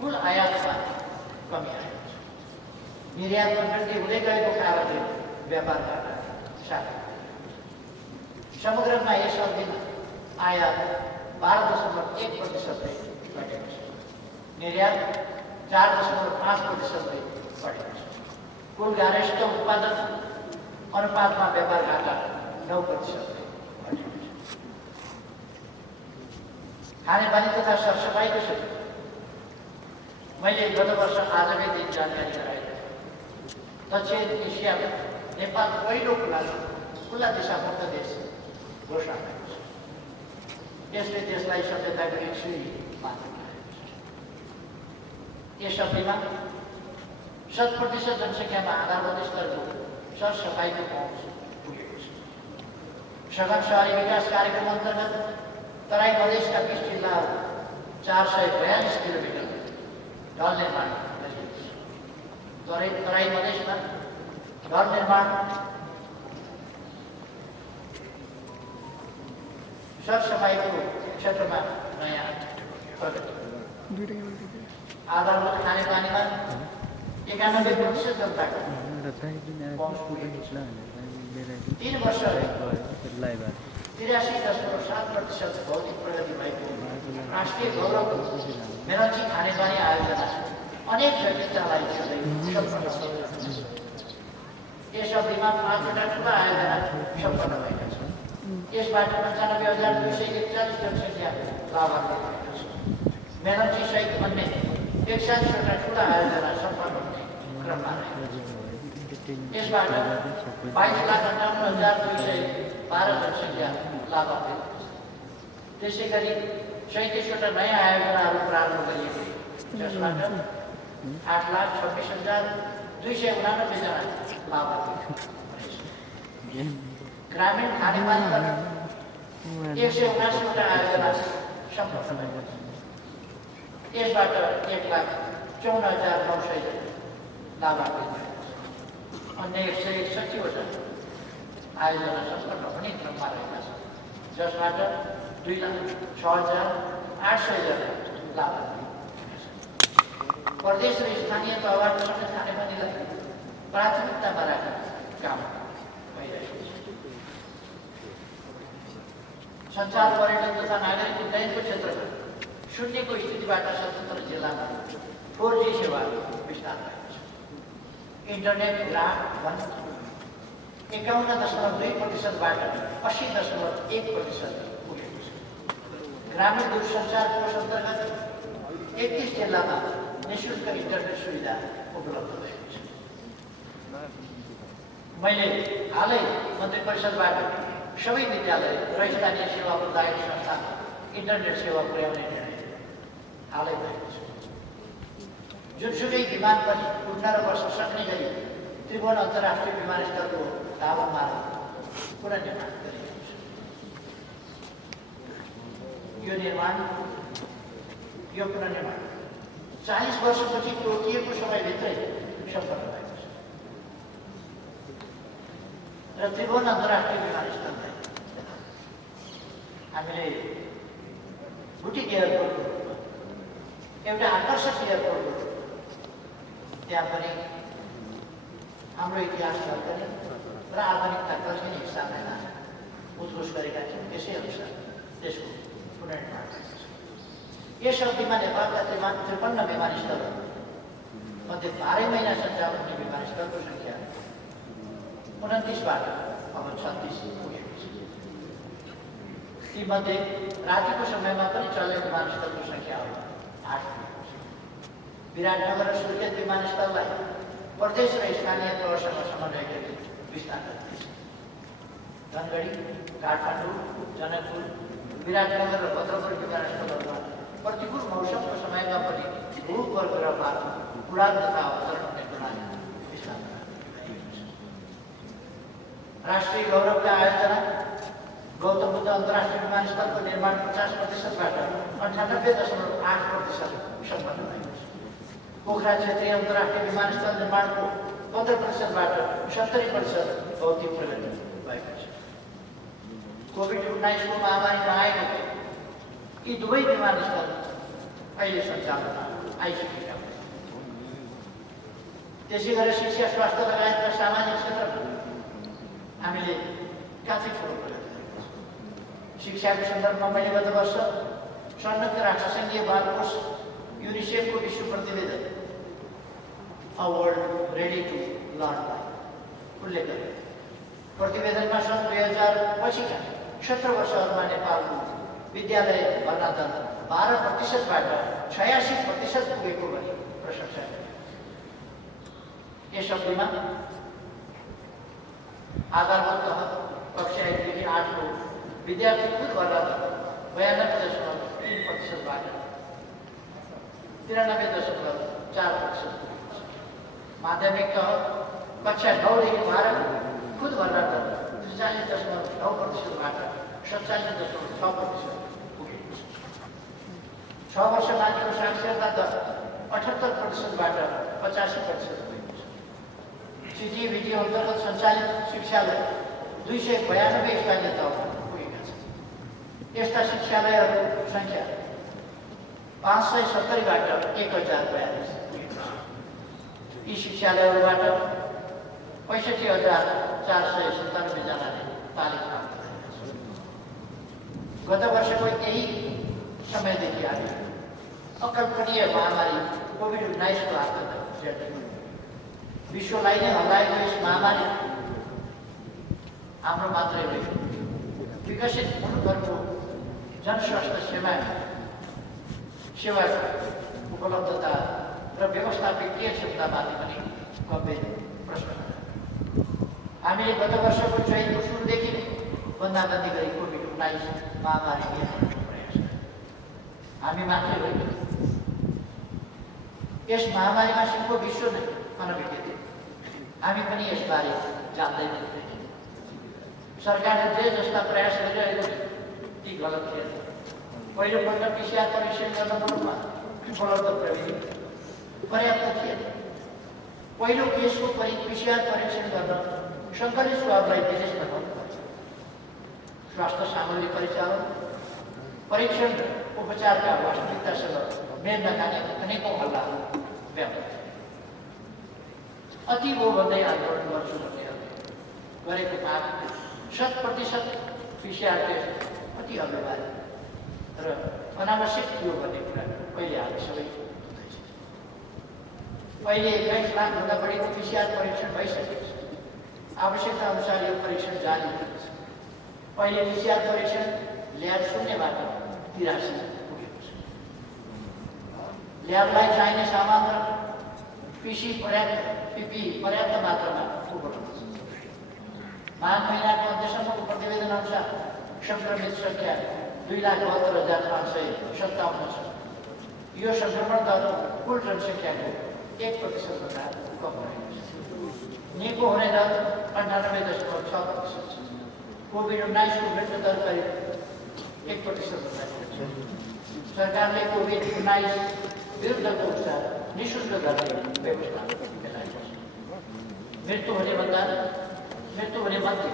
कुल आयातमा कमी आएको छ। निर्यातमा वृद्धि हुँदै गएको कारणले व्यापार घाटा साथै समुद्रमा यस अवधिमा आयात 12.1%ले घटेको छ। निर्यात 4.5%ले बढेको छ। कुल गार्हस्थ्य उत्पादन अनुपातमा व्यापार घाटा 9%ले घटेको छ। खानेपानी तथा सरसफाइको क्षेत्र मैले गत वर्ष आजकै दिन जानकारी गराएको दक्षिण एसियामा नेपाल पहिलो खुला दिशामुक्त देश घोषणा गरेको छ। यसले देशलाई सभ्यताको एक सुई मात्र बनाएको छ। यस अवधिमा 100% जनसङ्ख्यामा आधारभूत स्तरको सरसफाइको पहुँच पुगेको छ। सघन शहरी विकास कार्यक्रम अन्तर्गत तराई मधेसका 20 जिल्लाहरू 442 किलोमिटर ढल निर्माण गरिएको छ। तराई मधेसमा ढल निर्माण सरसफाइको क्षेत्रमा नयाँ प्रगति। आधारभूत खानेपानीमा 91% जनताको पहुँच पुगेको छ। 3 वर्ष 83.7% भौतिक प्रगति भएको राष्ट्रिय गौरव मेलम्ची खानेपानी आयोजना अनेक व्यक्तित्वलाई सधैँ सम्पन्न छ। यस अवधिमा 5वटा ठुला आयोजना सम्पन्न भएका छन्। यसबाट 95,241 जनसङ्ख्या लाभान्वित भएको छ। मेलम्ची सहित अन्य 81वटा ठुला आयोजना सम्पन्न हुने क्रममा रहेको छ। यसबाट 22,58,212 जनसङ्ख्या लाभान्वित हुन्छ। त्यसै गरी 37वटा नयाँ आयोजनाहरू प्रारम्भ गरिएको जसबाट 8,26,289 जना लाभान्वित हुनेछ। ग्रामीण खानेपानीबाट 179वटा आयोजना सम्पन्न भएको छ। यसबाट 1,54,900 लाभान्वित भएको छ। अन्य 161वटा आयोजना सम्पन्न हुने क्रममा रहेका छन् जसबाट 2,06,800 जना लाभान्वित हुनेछन्। प्रदेश र स्थानीय तहबाट समेत खानेपानीलाई प्राथमिकतामा राखेर काम भइरहेको छ। सञ्चार पर्यटन तथा नागरिक उड्डयनको क्षेत्रमा शून्यको स्थितिबाट 77 जिल्लामा 4G सेवा विस्तार भएको छ। इन्टरनेट ग्राहक 51.2%बाट 80.1% पुगेको छ। ग्रामीण दूरसञ्चार कोष अन्तर्गत 31 जिल्लामा निःशुल्क इन्टरनेट सुविधा उपलब्ध भएको छ। मैले हालै मन्त्री परिषदबाट सबै विद्यालय र स्थानीय सेवा प्रदायक संस्थामा इन्टरनेट सेवा पुर्याउने निर्णय हालै भएको छ। जुनसुकै विमान पनि उड्न र बस्न सक्ने गरी त्रिभुवन अन्तर्राष्ट्रिय विमानस्थलको दावामा पुनर्निर्माण गरिएको छ। यो पुनर्निर्माण 40 वर्षपछि तोकिएको समयभित्रै सम्पन्न भएको छ र त्रिभुवन अन्तर्राष्ट्रिय विमानस्थललाई हामीले बुटिक एयरपोर्टको रूपमा एउटा आकर्षक एयरपोर्टको त्यहाँ पनि हाम्रो इतिहास झल्कने र आधुनिकता कल्किने हिसाबले उत्कृष्ट गरेका थियौँ। त्यसै अनुसार त्यसको पुनर्निर्माण भएको छ। यस अवधिमा नेपालका 53 विमानस्थलहरू मध्ये 12 महिना सञ्चालन हुने विमानस्थलको सङ्ख्या 29बाट अब 36 पुगेको छ। तीमध्ये रातिको समयमा पनि चल्ने विमानस्थलको सङ्ख्या 8 पुगेको छ। विराटनगर र सुर्खेत विमानस्थललाई प्रदेश र स्थानीय तहसँग समन्वय गरी विस्तार गरिनेछ। धनगढी, काठमाडौँ, जनकपुर, विराटनगर र भद्रपुर विमानस्थलहरूमा प्रतिकूल मौसमको समयमा पनि भू उपग्रहमा उडान तथा अवतरण गर्ने राष्ट्रिय गौरवका आयोजना गौतम बुद्ध अन्तर्राष्ट्रिय विमानस्थलको निर्माण 50%बाट 98.8% सम्पन्न भएको छ। पोखरा क्षेत्रीय अन्तर्राष्ट्रिय विमानस्थल निर्माणको 15%बाट 70% भौतिक प्रगति भएको छ। कोभिड-19 को महामारीमा आएको यी दुवै विमानस्थल अहिले सञ्चालनमा आइसकेका छन्। त्यसै गरी शिक्षा, स्वास्थ्य लगायतका सामाजिक क्षेत्रमा हामीले काफी ठुलो प्रगति गरेका छौँ। शिक्षाको सन्दर्भमा मैले गत वर्ष संयुक्त राष्ट्रसङ्घीय बाल कोष युनिसेफको विश्व प्रतिवेदन a world ready to learn उल्लेख गरे। प्रतिवेदनमा सन् 2000 पछिका 17 वर्षहरूमा नेपालको विद्यालय भर्ना दर 12%बाट 86% पुगेको गरी प्रशंसा गरे। यस अवधिमा आधारभूत तह कक्षा 1 देखि 8 को विद्यार्थी खुद भर्ना दर 92.3%बाट 93.4% पुगेको छ। माध्यमिक तह कक्षा 9 देखि 12 को खुद भर्ना दर 43.9%बाट 47.6% पुगेको छ। 6 वर्ष माथिको साक्षरता दर 78%बाट 85% पुगेको छ। सिटिभिटी अन्तर्गत सञ्चालित शिक्षालय 292 स्थानीय तहमा पुगेका छन्। यस्ता शिक्षालयहरूको सङ्ख्या 570बाट 1042 पुगेको छ। यी शिक्षालयहरूबाट 65,497 जनाले तालिम प्राप्त गरेका छन्। गत वर्षको यही समयदेखि हामी अकल्पनीय महामारी कोभिड-19 को हातबाट झेल्दै विश्वलाई नै हल्लाएको यस महामारी हाम्रो मात्रै होइन, विकसित मुलुकहरूको जनस्वास्थ्य सेवा उपलब्धता र व्यवस्थापकीय क्षमतामाथि पनि गम्भीर प्रश्न छ। हामीले गत वर्षको चैतको सुरुदेखि नै बन्दाबन्दी गरी कोभिड-19 महामारी नियन्त्रणको प्रयास गऱ्यौँ। हामी मात्रै होइन, यस महामारीमा सिङ्गो विश्व नै अनभिज्ञ थियो। हामी पनि यसबारे जान्दैनौँ। सरकारले जे जस्ता प्रयास गरिरहेको ती गलत थिएन। पहिलोपल्ट PCR परीक्षण गर्न मुलुकमा उपलब्ध प्रविधि पर्याप्त थिएन। पहिलो केसको PCR परीक्षण गर्न सङ्कलित स्वाबलाई विदेश लगाउनु पर्छ। स्वास्थ्य सामग्री परिचालन, परीक्षण र उपचारका वास्तविकतासँग मेल नखाने अनेकौँ हल्लाहरू व्यापक थिए। अति हो भन्दै आन्दोलन गर्छु भन्ने गरेको माग 100% PCR टेस्ट अति अव्यवहारिक र अनावश्यक थियो भन्ने कुरा अहिले हामी सबै बुझ्दैछौँ। अहिले 21 लाखभन्दा बढीको PCR परीक्षण भइसकेको छ। आवश्यकता अनुसार यो परीक्षण जारी भएको छ। अहिले PCR परीक्षण ल्याब शून्यबाट 83 पुगेको छ। ल्याबलाई चाहिने सामान र PPE पर्याप्त मात्रामा उपलब्ध छ। माघ महिनाको अन्त्यसम्मको प्रतिवेदन अनुसार सङ्क्रमित सङ्ख्या 2,72,557 छ। यो सङ्क्रमण दर कुल जनसङ्ख्याको 1% कम रहेको छ। निको हुने दर 98.6% छ। कोभिड-19 को मृत्यु दर करिब 1% छ। सरकारले कोभिड-19 विरुद्धको उपचार निःशुल्क गर्ने व्यवस्था मिलाएको छ। मृत्यु हुने मध्ये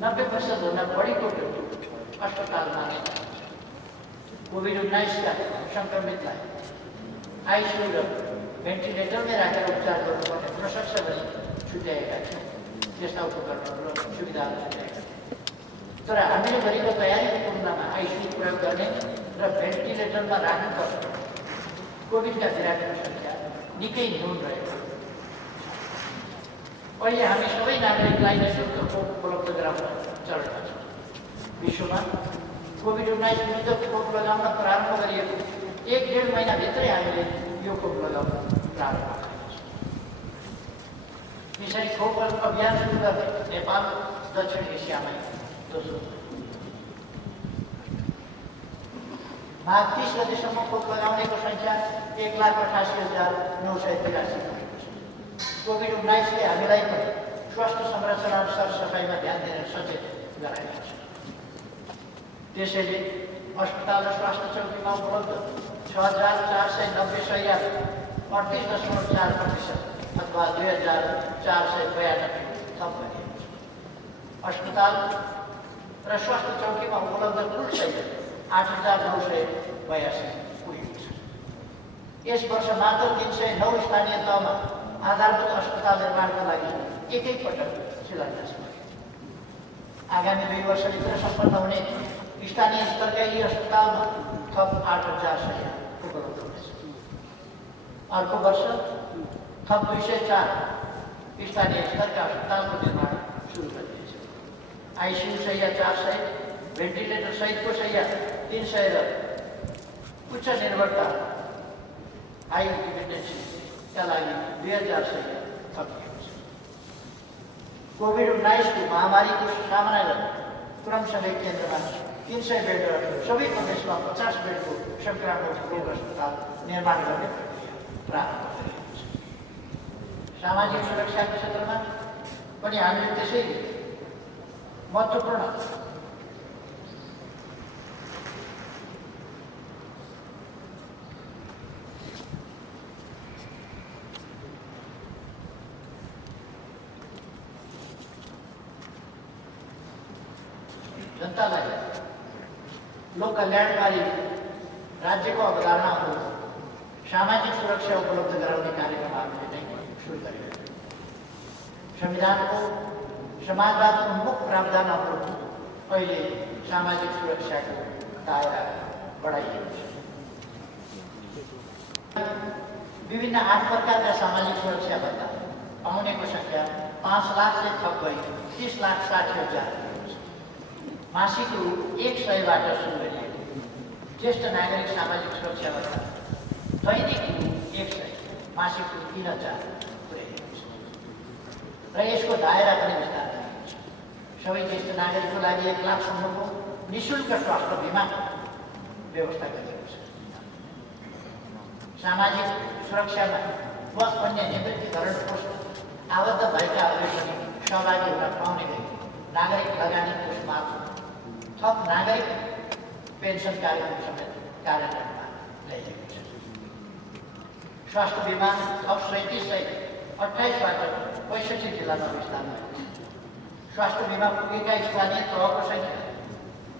90%भन्दा बढीको मृत्यु अस्पतालमा नै कोभिड-19 का सङ्क्रमितलाई आइसियु र भेन्टिलेटरमै राखेर उपचार गर्नुपर्ने प्रशंसा गरी छुट्याएका छौँ। त्यस्ता उपकरणहरू र सुविधाहरू छुट्याएका छौँ। तर हामीले गरेको तयारीको तुलनामा आइसियु प्रयोग गर्ने र भेन्टिलेटरमा राख्नुपर्ने कोभिडका बिरामीको सङ्ख्या निकै न्यून रहेको छ। अहिले हामी सबै नागरिकलाई निःशुल्क खोप उपलब्ध गराउन चरणमा छौँ। विश्वमा कोभिड-19 विरुद्ध खोप लगाउन प्रारम्भ गरिएको 1-1.5 महिनाभित्रै हामीले यो खोप लगाउन प्रारम्भ गरेका छौँ। यसरी खोप अभियान सुरु गर्दै नेपाल दक्षिण एसियामै दोस्रो। माघ 30 गतेसम्म खोप लगाउनेको सङ्ख्या 1,88,983 कोभिड-19ले हामीलाई पनि स्वास्थ्य संरक्षण र सरसफाइमा ध्यान दिन सचेत गराएको छ। त्यसैले अस्पताल र स्वास्थ्य चौकीमा उपलब्ध 6,490 शय्या 38.4% अथवा 2,492 थप गरिएको छ। अस्पताल र स्वास्थ्य चौकीमा उपलब्ध कुल शय्या 8,982 पुगेको छ। यस वर्ष मात्र 309 स्थानीय तहमा आधारभूत अस्पताल निर्माणका लागि एकैपटक शिलान्यास भयो। आगामी 2 वर्षभित्र सम्पन्न हुने स्थानीय स्तरका यी अस्पतालमा थप 8,000 शय्या उपलब्ध हुनेछ। अर्को वर्ष थप 204 स्थानीय स्तरका अस्पतालको निर्माण सुरु गरिनेछ। आइसियु शय्या 400, भेन्टिलेटर सहितको शय्या 300 र उच्च निर्भरता हाई डिपेन्डेन्सीका लागि 2,000 शय्या थपिएको छ। कोभिड-19को महामारीको सामना गर्न क्रमसँगै केन्द्रमा 300 बेड र सबै प्रदेशमा 50 बेडको संक्रामक रोग अस्पताल निर्माण गर्ने प्रक्रिया प्रारम्भ गरिएको छ। सामाजिक सुरक्षाको क्षेत्रमा पनि हामीले त्यसै महत्त्वपूर्ण जनतालाई लोक कल्याणकारी राज्यको अवधारणाहरू सामाजिक सुरक्षा उपलब्ध गराउने कार्यक्रम हामीले नै सुरु गरेका छौँ। संविधानको समाजवाद उन्मुख प्रावधानहरू अहिले सामाजिक सुरक्षाको दायरा बढाइएको छ। विभिन्न 8 प्रकारका सामाजिक सुरक्षा भत्ता पाउनेको सङ्ख्या 5 लाखले थप गई 30,60,000 मासिक रु 100बाट सुरु गरिएको ज्येष्ठ नागरिक सामाजिक सुरक्षा भत्ता दैनिक रु 100 मासिक रु 3,000 पुर्याइएको छ र यसको दायरा पनि विस्तार गरिएको छ। सबै ज्येष्ठ नागरिकको लागि 1 लाखसम्मको निःशुल्क स्वास्थ्य बिमा व्यवस्था गरिएको छ। सामाजिक सुरक्षामा बस अन्य निवृत्तिकरण कोष आबद्ध भएकाहरूले पनि सहभागी हुन पाउने गरी नागरिक लगानी कोष मार्फत थप नागरिक पेन्सन कार्यक्रम समेत कार्यान्वयनमा ल्याइएको छ। स्वास्थ्य बिमा थप 37 सहित 28बाट 65 जिल्लामा विस्तार भएको छ। स्वास्थ्य बिमा पुगेका स्थानीय तहको सङ्ख्या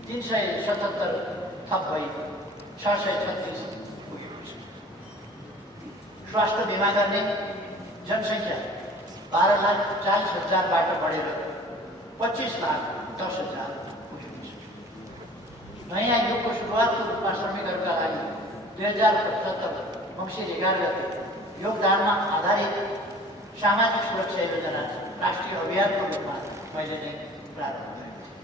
377 थप भई 636 पुगेको छ। स्वास्थ्य बिमा गर्ने जनसङ्ख्या 12,40,000बाट बढेर 25,10,000 पुगेको छ। नयाँ युगको सुरुवातको रूपमा श्रमिकहरूका लागि 2075 मङ्सिर 11 गते योगदानमा आधारित सामाजिक सुरक्षा योजना राष्ट्रिय अभियानको रूपमा मैले नै प्रारम्भ गरेको थिएँ।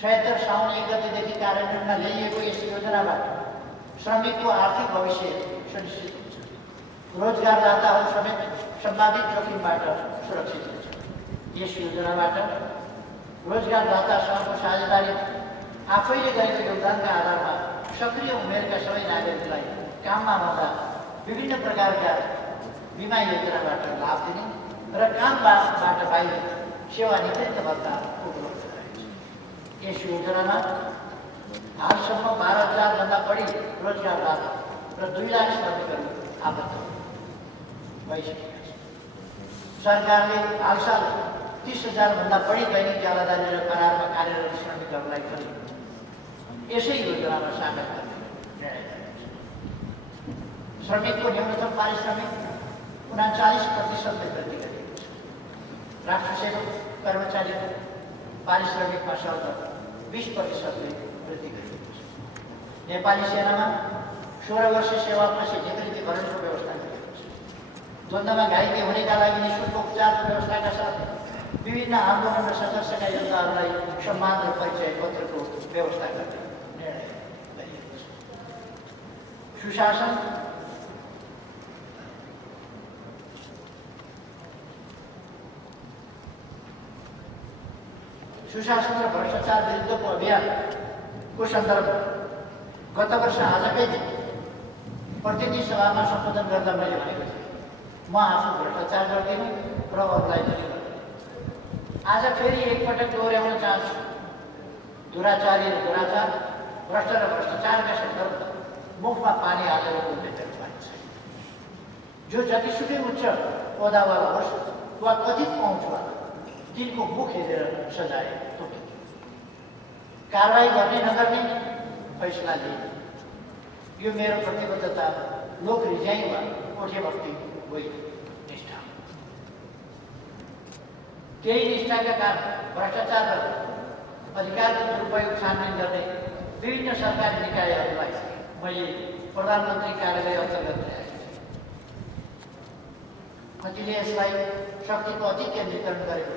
76 साउन 1 गतेदेखि कार्यान्वयनमा ल्याइएको यस योजनाबाट श्रमिकको आर्थिक भविष्य सुनिश्चित हुन्छ। रोजगारदाताहरू समेत सम्भावित जोखिमबाट सुरक्षित हुन्छ। यस योजनाबाट रोजगारदातासँगको साझेदारी आफैले गरेको योगदानका आधारमा सक्रिय उमेरका सबै नागरिकलाई काममा हुँदा विभिन्न प्रकारका बिमा योजनाबाट लाभ दिने र कामबाट बाहिर सेवानिवृत्त भत्ता उपलब्ध गराइन्छ। यस योजनामा हालसम्म 12,000भन्दा बढी रोजगारदाता र 2 लाख श्रमिकहरू आबद्ध भइसकेका छन्। सरकारले हालसाल 30,000भन्दा बढी दैनिक ज्यालादारी र करारमा कार्यरत श्रमिकहरूलाई पनि यसै योजनामा सामेल गर्ने निर्णय गरेको छ। श्रमिकको न्यूनतम पारिश्रमिक 39% वृद्धि गरिएको छ। राष्ट्र सेवक कर्मचारीको पारिश्रमिकमा सर्वदर 20% वृद्धि गरिएको छ। नेपाली सेनामा 16 वर्ष सेवापछि निवृत्तिकरणको व्यवस्था गरिएको छ। द्वन्द्वमा घाइते हुनेका लागि निःशुल्क उपचारको व्यवस्थाका साथ विभिन्न आन्दोलन र सङ्घर्षका योद्धाहरूलाई सम्मान र परिचय पत्रको व्यवस्था गर्ने निर्णय गरिएको छ। सुशासन र भ्रष्टाचार विरुद्धको अभियानको सन्दर्भमा गत वर्ष आजकै दिन प्रतिनिधि सभामा सम्बोधन गर्दा मैले भनेको थिएँ, म आफू भ्रष्टाचार गर्दिनँ र अरूलाई पनि गर्दिनँ। आज फेरि एकपटक दोहोऱ्याउन चाहन्छु, दुराचारी र दुराचार, भ्रष्ट र भ्रष्टाचारका सन्दर्भ मुखमा पानी हालेर बोल्ने मेरो बानी छैन। जो जतिसुकै उच्च ओहदावाला होस् वा कथित पहुँचवाला, तिनको मुख हेरेर सजाय तोकिन्छ। कारवाही गर्ने नगर्ने फैसला लिए यो मेरो प्रतिबद्धता लोक रिझाइ वा कोठे भक्ति होइन, निष्ठा। त्यही निष्ठाका कारण भ्रष्टाचार र अधिकारको दुरुपयोग छानबिन गर्ने विभिन्न सरकारी निकायहरूलाई मैले प्रधानमन्त्री कार्यालय अन्तर्गत ल्याएको छु। कतिले यसलाई शक्तिको अति केन्द्रीकरण गरेको,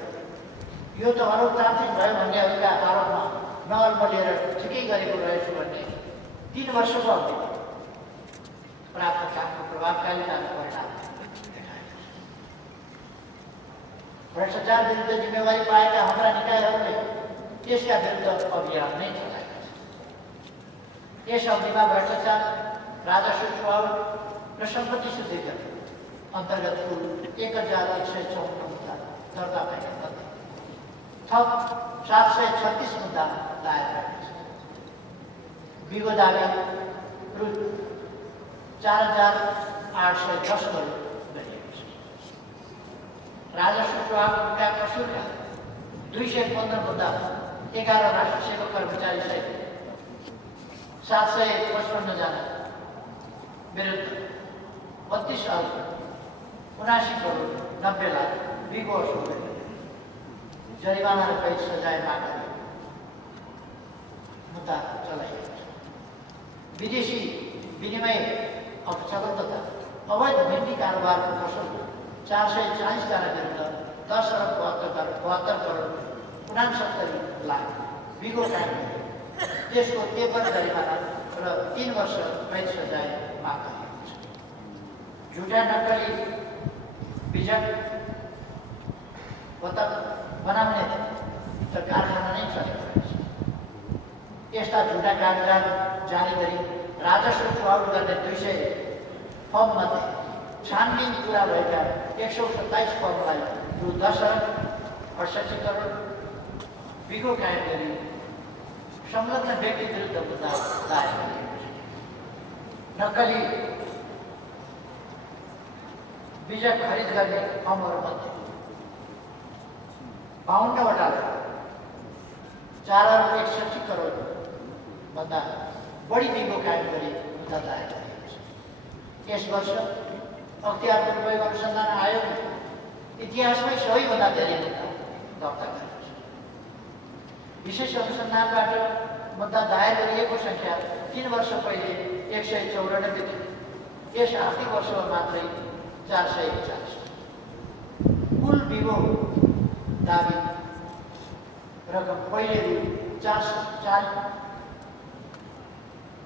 यो त अलोकतान्त्रिक भयो भन्नेहरूका आरोपमा नअल्मलिएर ठिकै गरेको रहेछु भन्ने 3 वर्षको अवधिमा प्राप्त कामको प्रभावकारिताको परिणाम देखाएको छ। भ्रष्टाचार विरुद्ध जिम्मेवारी पाएका हाम्रा निकायहरूले त्यसका विरुद्ध अभियान नै चलाएका छन्। यस अवधिमा भ्रष्टाचार, राजस्व चुहावट र सम्पत्ति शुद्धिकरण अन्तर्गत कुल 1154 मुद्दा दर्ता भएका छन्। थप 736 मुद्दा दायर गरेका छन्। बिगो दावी रु 4810 करोड गरिएको छ। राजस्व चुहावटका कसुरका 215 मुद्दा 11 राष्ट्र सेवक कर्मचारी सहित 755 जना विरुद्ध 32,79 करोड 90 लाख बिगो असुल गरियो। जरिवाना र कैद सजाय माग गरियो मुद्दा चलाइएको छ। विदेशी विनिमय अपचलन तथा अवैध भिन्डी कारोबारको कसुर 440 जना विरुद्ध 10,72 करोड 69 लाख बिगो कायम गरियो। त्यसको तेवर जरिवाना र 3 वर्ष कैद सजाय माग गरिएको छ। झुटा नक्कली बिजन बनाउने त कारखाना नै चलेको रहेछ। यस्ता झुटा कागजात जारी गरी राजस्व चुहावट गर्ने 200 फर्ममध्ये छानबिन पुरा भएका 127 फर्मलाई रु 10,68 करोड बिगो कायम गरी संलग्न व्यक्ति विरुद्ध मुद्दा दायर गरिएको छ। नक्कली बिजन खरिद गर्ने फर्महरूमध्ये 52 वटाले 4,61 करोड भन्दा बढी बिगो कायम गरी मुद्दा दायर गरिएको छ। यस वर्ष अख्तियार दुरुपयोग अनुसन्धान आयोगले इतिहासमै सबैभन्दा धेरै मुद्दा दर्ता गरेको छ। विशेष अनुसन्धानबाट मुद्दा दायर गरिएको सङ्ख्या 3 वर्ष पहिले 194 थियो। यस आर्थिक वर्षमा मात्रै 441। कुल बिगो दाबी रकम पहिले रु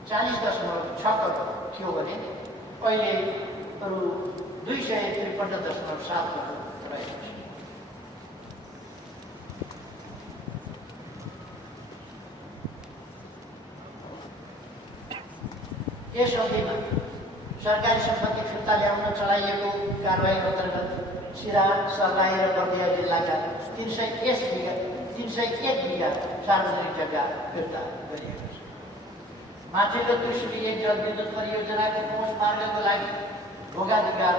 40.6 करोड थियो भने अहिले रु 253.7 करोड रहेको छ। यस अवधिमा सरकारी सम्पत्ति फिर्ता ल्याउन चलाइएको कारवाही अन्तर्गत सिरा, सर्लाही र बर्दिया जिल्लाका 301 बिघा सार्वजनिक जग्गा फिर्ता गरिएको छ। माथिल्लो त्रिशुली 1 जलविद्युत परियोजनाको पहुँच मार्गको लागि भोगाधिकार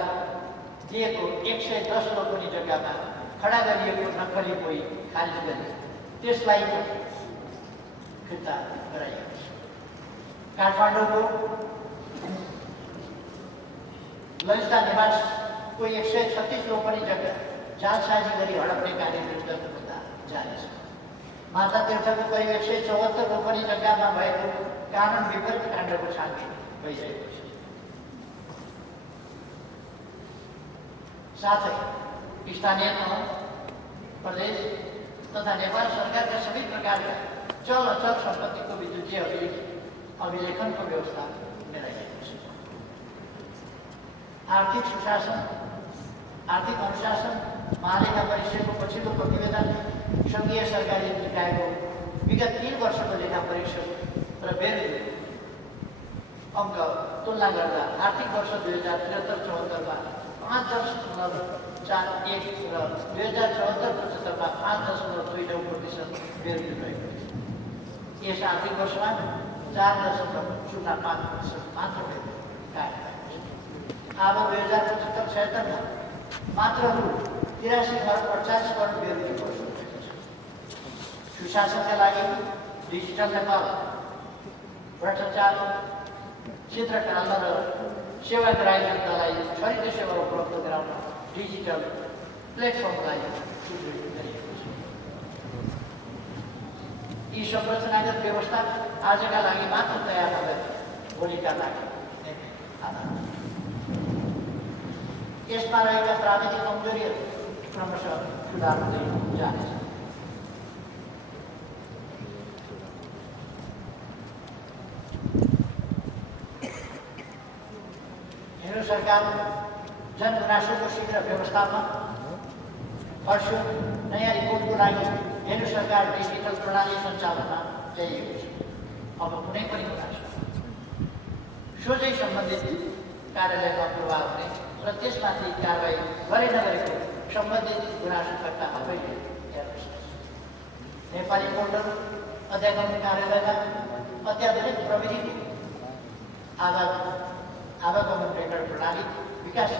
दिएको 110 रोपनी जग्गामा खडा गरिएको नक्कली बोई खारिज गरी त्यसलाई फिर्ता गराइएको छ। काठमाडौँको ललिता निवासको 136 रोपनी जग्गा जालसाजी गरी हडप्ने कार्य विरुद्धको मुद्दा जारी छ। माता तीर्थको करिब 174 रोपनी जग्गामा भएको कानुन विपरीत काण्डको छानबिन भइरहेको छ। साथै स्थानीय तह, प्रदेश तथा नेपाल सरकारका सबै प्रकारका चल अचल सम्पत्तिको विद्युतीय अभिलेखनको व्यवस्था मिलाइएको छ। आर्थिक सुशासन, आर्थिक अनुशासन महालेखा परीक्षकको पछिल्लो प्रतिवेदन सङ्घीय सरकारी निकायको विगत 3 वर्षको लेखा परीक्षक र बेर अङ्क तुलना गर्दा आर्थिक वर्ष 2073-74 5.41 र 2074-75 5.29% वृद्धि भएको छ। यस आर्थिक वर्षमा 4.05% मात्र वृद्धि कायम भएको छ। अब 2075-76 मात्र रु 83.48 करोड वृद्धि घोषणा भएको छ। सुशासनका लागि डिजिटल नेपाल भ्रष्टाचार क्षेत्र टाल्न र सेवाग्राही जनतालाई छरितो सेवा उपलब्ध गराउन डिजिटल प्लेटफर्मलाई सुदृढ गरिएको छ। यी संरचनागत व्यवस्था आजका लागि मात्र तयार नभए भोलिका लागि आधार। यसमा रहेका प्राविधिक कमजोरीहरू क्रमशः सुधार हुँदै जानेछ। सरकार जनगुनासोको शीघ्र व्यवस्थापन गर्छु। नयाँ रिपोर्टको लागि हेर्नु सरकार डिजिटल प्रणाली सञ्चालनमा ल्याइएको छ। अब कुनै पनि गुनासो सोझै सम्बन्धित कार्यालयमा प्रभाव हुने र त्यसमाथि कारवाही गरे नगरेको सम्बन्धित गुनासोकर्ता आफैले हेर्न सक्छ। नेपाली पोर्टल अध्यागमन कार्यालयमा अत्याधुनिक प्रविधिको आवागमन रेकर्ड प्रणाली विकास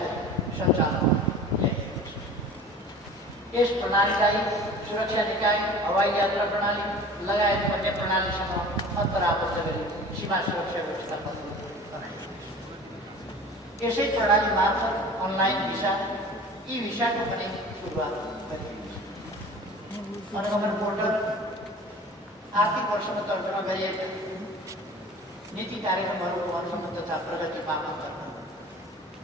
सञ्चालनमा ल्याइएको छ। यस प्रणालीलाई सुरक्षा निकाय, हवाई यात्रा प्रणाली लगायत अन्य प्रणालीसँग अन्तराबद्ध गरी सीमा सुरक्षा व्यवस्थापन बनाइएको छ। यसै प्रणाली मार्फत अनलाइन भिसा, ई भिसाको पनि सुरुवात गरिएको छ। अनुगमन पोर्टल आर्थिक वर्षमा तर्जुमा गरिएका नीति कार्यक्रमहरूको अनुगमन तथा प्रगति मापन गर्न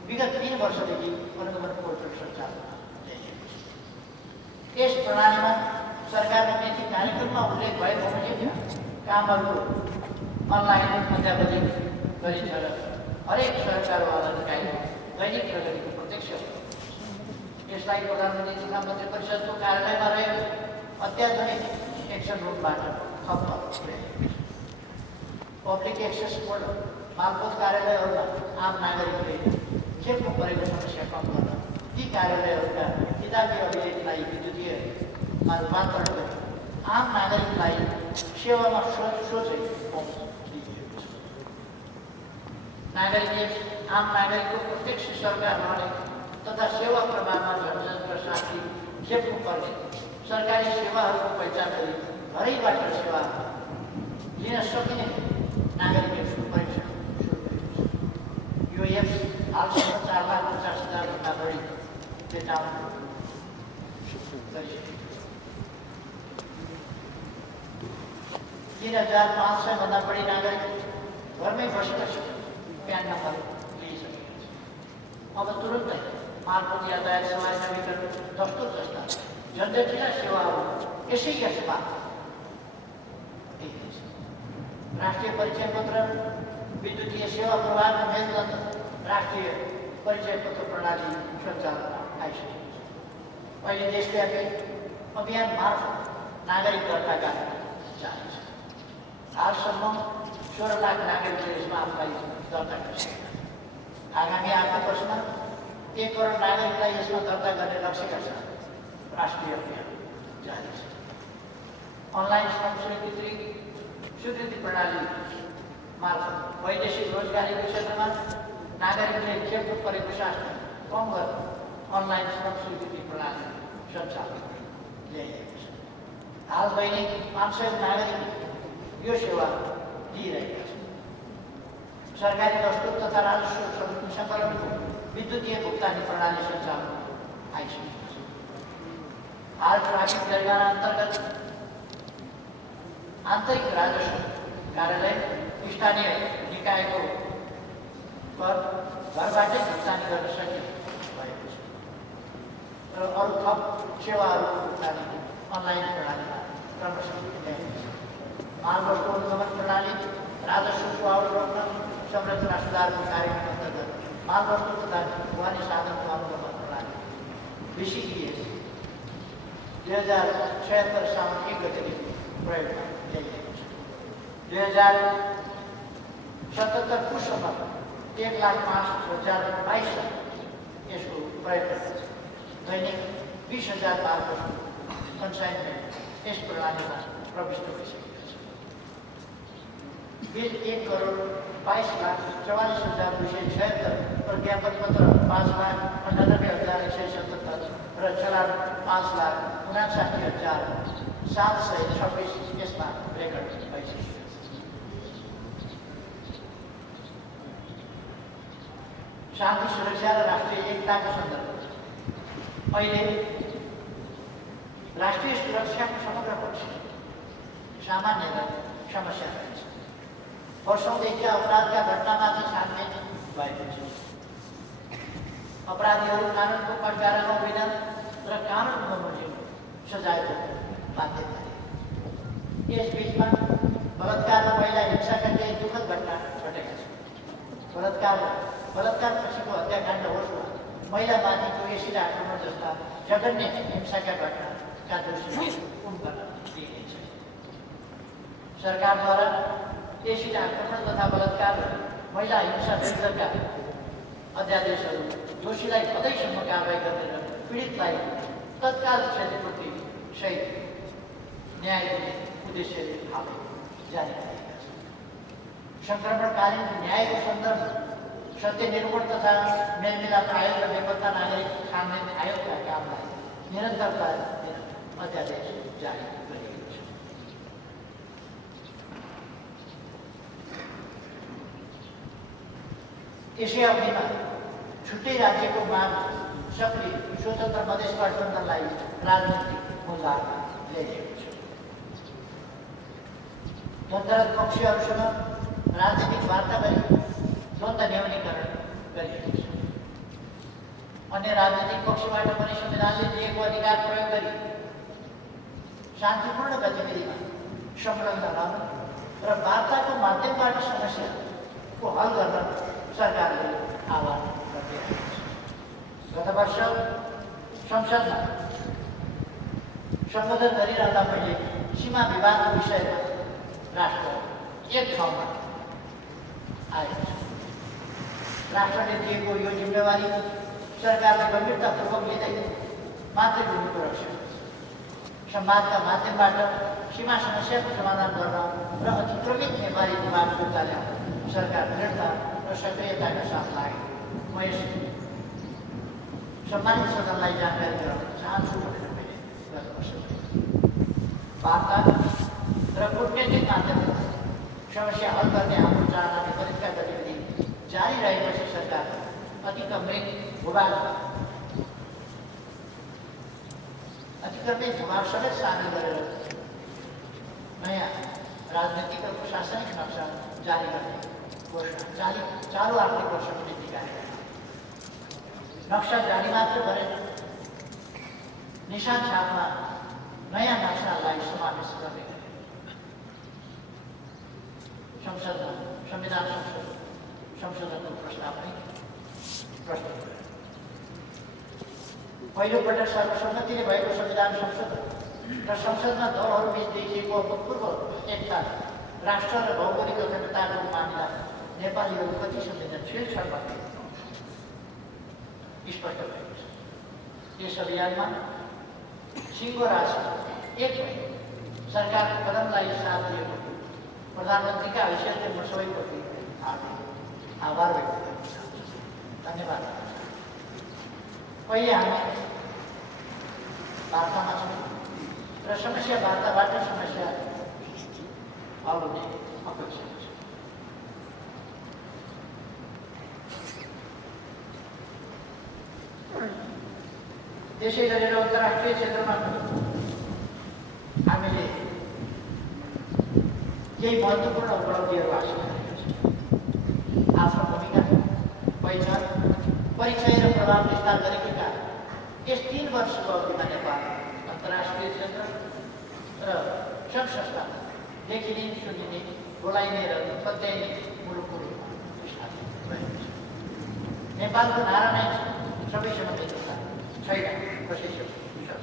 विगत 3 वर्षदेखि अनुगमन पोर्टल सञ्चालनमा ल्याइएको छ। यस प्रणालीमा सरकारको नीति कार्यक्रममा उल्लेख भए बमोजिम कामहरूको अनलाइन अध्यावधिक गरिन्छ र हरेक सरकारवाला निकायको दैनिक प्रगतिको प्रत्यक्ष यसलाई प्रधानमन्त्री तथा मन्त्री परिषदको कार्यालयमा रहेको अत्याधुनिक एक्सन रुमबाट थप्न ल्याइएको छ। पब्लिक एक्सेस पोर्टल मालपोत कार्यालयहरूमा आम नागरिकले खेप्नु परेको समस्या कम गर्न ती कार्यालयहरूका किताबी अभिलेखलाई विद्युतीयमा रूपान्तरण गरी आम नागरिकलाई सेवामा सोझै पहुँच दिइएको छ। आम नागरिकको प्रत्यक्ष सरकार रहने तथा सेवा प्रवाहमा झन्झट साथी खेप्नु पर्ने सरकारी सेवाहरूको पहिचान गरी घरैबाट सेवा लिन सकिने नागरिकहरूको परीक्षण सुरु गरेको छ। यो एप्स हालसम्म 4,50,000 भन्दा बढी पेटाउन गरिसकेको छ। 3,500 भन्दा बढी नागरिक घरमै बसी प्यान नम्बर लिइसकेको छ। अब तुरुन्तै मालपोत यातायात सवारी नवीकरण दस्तुर जस्ता झन्झटिला सेवाहरू यसै एप्समा देखिन्छ। राष्ट्रिय परिचय पत्र, विद्युतीय सेवा प्रवाहको मेलबन्ध राष्ट्रिय परिचय पत्र प्रणाली सञ्चालनमा आइसकेको छ। अहिले देशव्यापी अभियान मार्फत नागरिक दर्ता कार्यक्रम जारी छ। हालसम्म 16 लाख नागरिकले यसमा आफूलाई दर्ता गरिसकेका छन्। आगामी आर्थिक वर्षमा 1 करोड नागरिकलाई यसमा दर्ता गर्ने लक्ष्यका साथ राष्ट्रिय अभियान जारी छ। अनलाइन श्रम स्वीकृति प्रणाली मार्फत वैदेशिक रोजगारीको क्षेत्रमा नागरिकले खेप्नु परेको शासन कम गर्न अनलाइन श्रम स्वीकृति प्रणाली सञ्चालन ल्याइएको छ। हाल दैनिक 500 नागरिक यो सेवा लिइरहेका छन्। सरकारी दस्तुर तथा राजस्व सङ्कलनको विद्युतीय भुक्तानी प्रणाली सञ्चालन आइसकेको छ। हाल ट्राफिक जरिमाना अन्तर्गत आन्तरिक राजस्व कार्यालय स्थानीय निकायको कर घरबाटै भुक्तानी गर्न सकिने भएको छ र अरू थप सेवाहरूको भुक्तानी अनलाइन प्रणालीमा क्रमशः ल्याइएको छ। मालवस्तु अनुगमन प्रणाली राजस्व चुहावट रोक्न संरचना सुधारको कार्यक्रम अन्तर्गत मालवस्तु तथा ढुवानी साधनको अनुगमन प्रणाली BCDS 2076 साउन 1 गतेदेखि प्रयोगमा ल्याइएको छ। 77 पुसम्म 1,05,22 यसको प्रयोग गर्दछ। दैनिक 20,000 बारको कन्साइनमेन्ट यस प्रणालीमा प्रविष्ट भइसकेको छ। बिल 1,22,44,276 र ज्ञापन पत्र 5,98,177 र चलान 5,59,726 यसमा रेकर्ड भइसकेको छ। शान्ति सुरक्षा र राष्ट्रिय एकताको सन्दर्भमा अहिले राष्ट्रिय सुरक्षाको समग्र पक्ष सामान्य र समस्या रहेछ। वर्षौँदेखि अपराधका घटनामाथि छानबिन भएको छ। अपराधीहरू कानुनको कठघरामा होइनन् र कानुन बमोजिम सजायको बाध्यता। यसबिचमा बलात्कार र महिला हिंसाका केही दुःखद घटना घटेका छन्। बलात्कार पछिको हत्याकाण्ड होस् वा महिलामाथिको एसिड आक्रमण जस्ता जघन्य हिंसाका घटनाका दोषी कुन गर्न दिइनेछ। सरकारद्वारा एसिड आक्रमण तथा बलात्कार महिला हिंसा विरुद्धका अध्यादेशहरू दोषीलाई सधैँसम्म कारवाही गरेर पीडितलाई तत्काल क्षतिपूर्ति सहित न्याय दिने उद्देश्यले हालै जारी गरेका छन्। सङ्क्रमणकालीन न्यायको सन्दर्भ सत्य निर्माण तथा मेलमिलाप आयोग र बेपत्ता नागरिक छानबिन आयोगका कामलाई निरन्तरता दिन अध्यादेश जारी गरिएको छ। यसै अवधिमा छुट्टै राज्यको माग सक्रिय स्वतन्त्र मधेस गठबन्धनलाई राजनीतिक मूलधारमा ल्याइएको छ। द्वन्द्वरत पक्षहरूसँग राजनीतिक वार्ता गरी द्वन्द्व न्यूनीकरण गरिएको छ। अन्य राजनीतिक पक्षबाट पनि संविधानले दिएको अधिकार प्रयोग गरी शान्तिपूर्ण गतिविधिमा संलग्न रहन र वार्ताको माध्यमबाट समस्याको हल गर्न सरकारले आह्वान गरिरहेको छ। गत वर्ष संसदमा सम्बोधन गरिरहँदा मैले सीमा विवादको विषयमा राष्ट्र एक ठाउँमा आएको छ। राष्ट्रले दिएको यो जिम्मेवारी सरकारले गम्भीरतापूर्वक लिँदै मातृभूमिको रक्षा गर्छ। संवादका माध्यमबाट सीमा समस्याको समाधान गर्न र अतिक्रमित नेपाली निवास फिर्ता ल्याउन सरकार दृढता र सक्रियताका साथ लाग्यो। म यस सम्मानित सदनलाई जानकारी गराउन चाहन्छु भनेर मैले गत वर्ष वार्ता र कूटनीतिक माध्यमबाट समस्या हल गर्ने हाम्रो चाहना विपरीतका गतिविधि जारी रहेपछि सरकार अतिक्रमित भूभाग समेत सामेल गरेर नयाँ राजनीतिक र प्रशासनिक नक्सा जारी गर्ने घोषणा चालु आर्थिक वर्षको नीति कार्यक्रम नक्सा जारी मात्र गरेर निशान छापमा नयाँ नक्सालाई समावेश गर्ने संसदमा संविधान संशोधनको प्रस्ताव पनि प्रस्तुत गर्यो। पहिलोपटक सर्वसम्मतिले भएको संविधान संशोधन र संसदमा दलहरूबीच देखिएको अभूतपूर्व एकता राष्ट्र र भौगोलिक अखण्डताको मामिला नेपालीहरू कति संवेदनशील छन् भन्ने स्पष्ट भएको छ। यस अभियानमा सिङ्गो राशि एक भई सरकारको कदमलाई साथ दिएको प्रधानमन्त्रीका हैसियतले म सबैप्रति आभार व्यक्त गर्न चाहन्छु। धन्यवाद। अहिले हामी वार्तामा छौँ र समस्या वार्ताबाट समस्या हल हुने अपेक्षा छ। त्यसै गरेर अन्तर्राष्ट्रिय क्षेत्रमा हामीले केही महत्त्वपूर्ण उपलब्धिहरू हासिल गरेका छौँ। आफ्नो भूमिका पहिचान परिचय र प्रभाव विस्तार गरेको कारण यस 3 वर्षको अवधिमा नेपाल अन्तर्राष्ट्रिय क्षेत्र र सङ्घ संस्थामा देखिने सुनिने बोलाइने र पत्याइने मुलुकको रूपमा स्थापित भएको छ। नेपालको नारा नै छ सबैसँग मित्रता छैन कसैसँग विश्वास।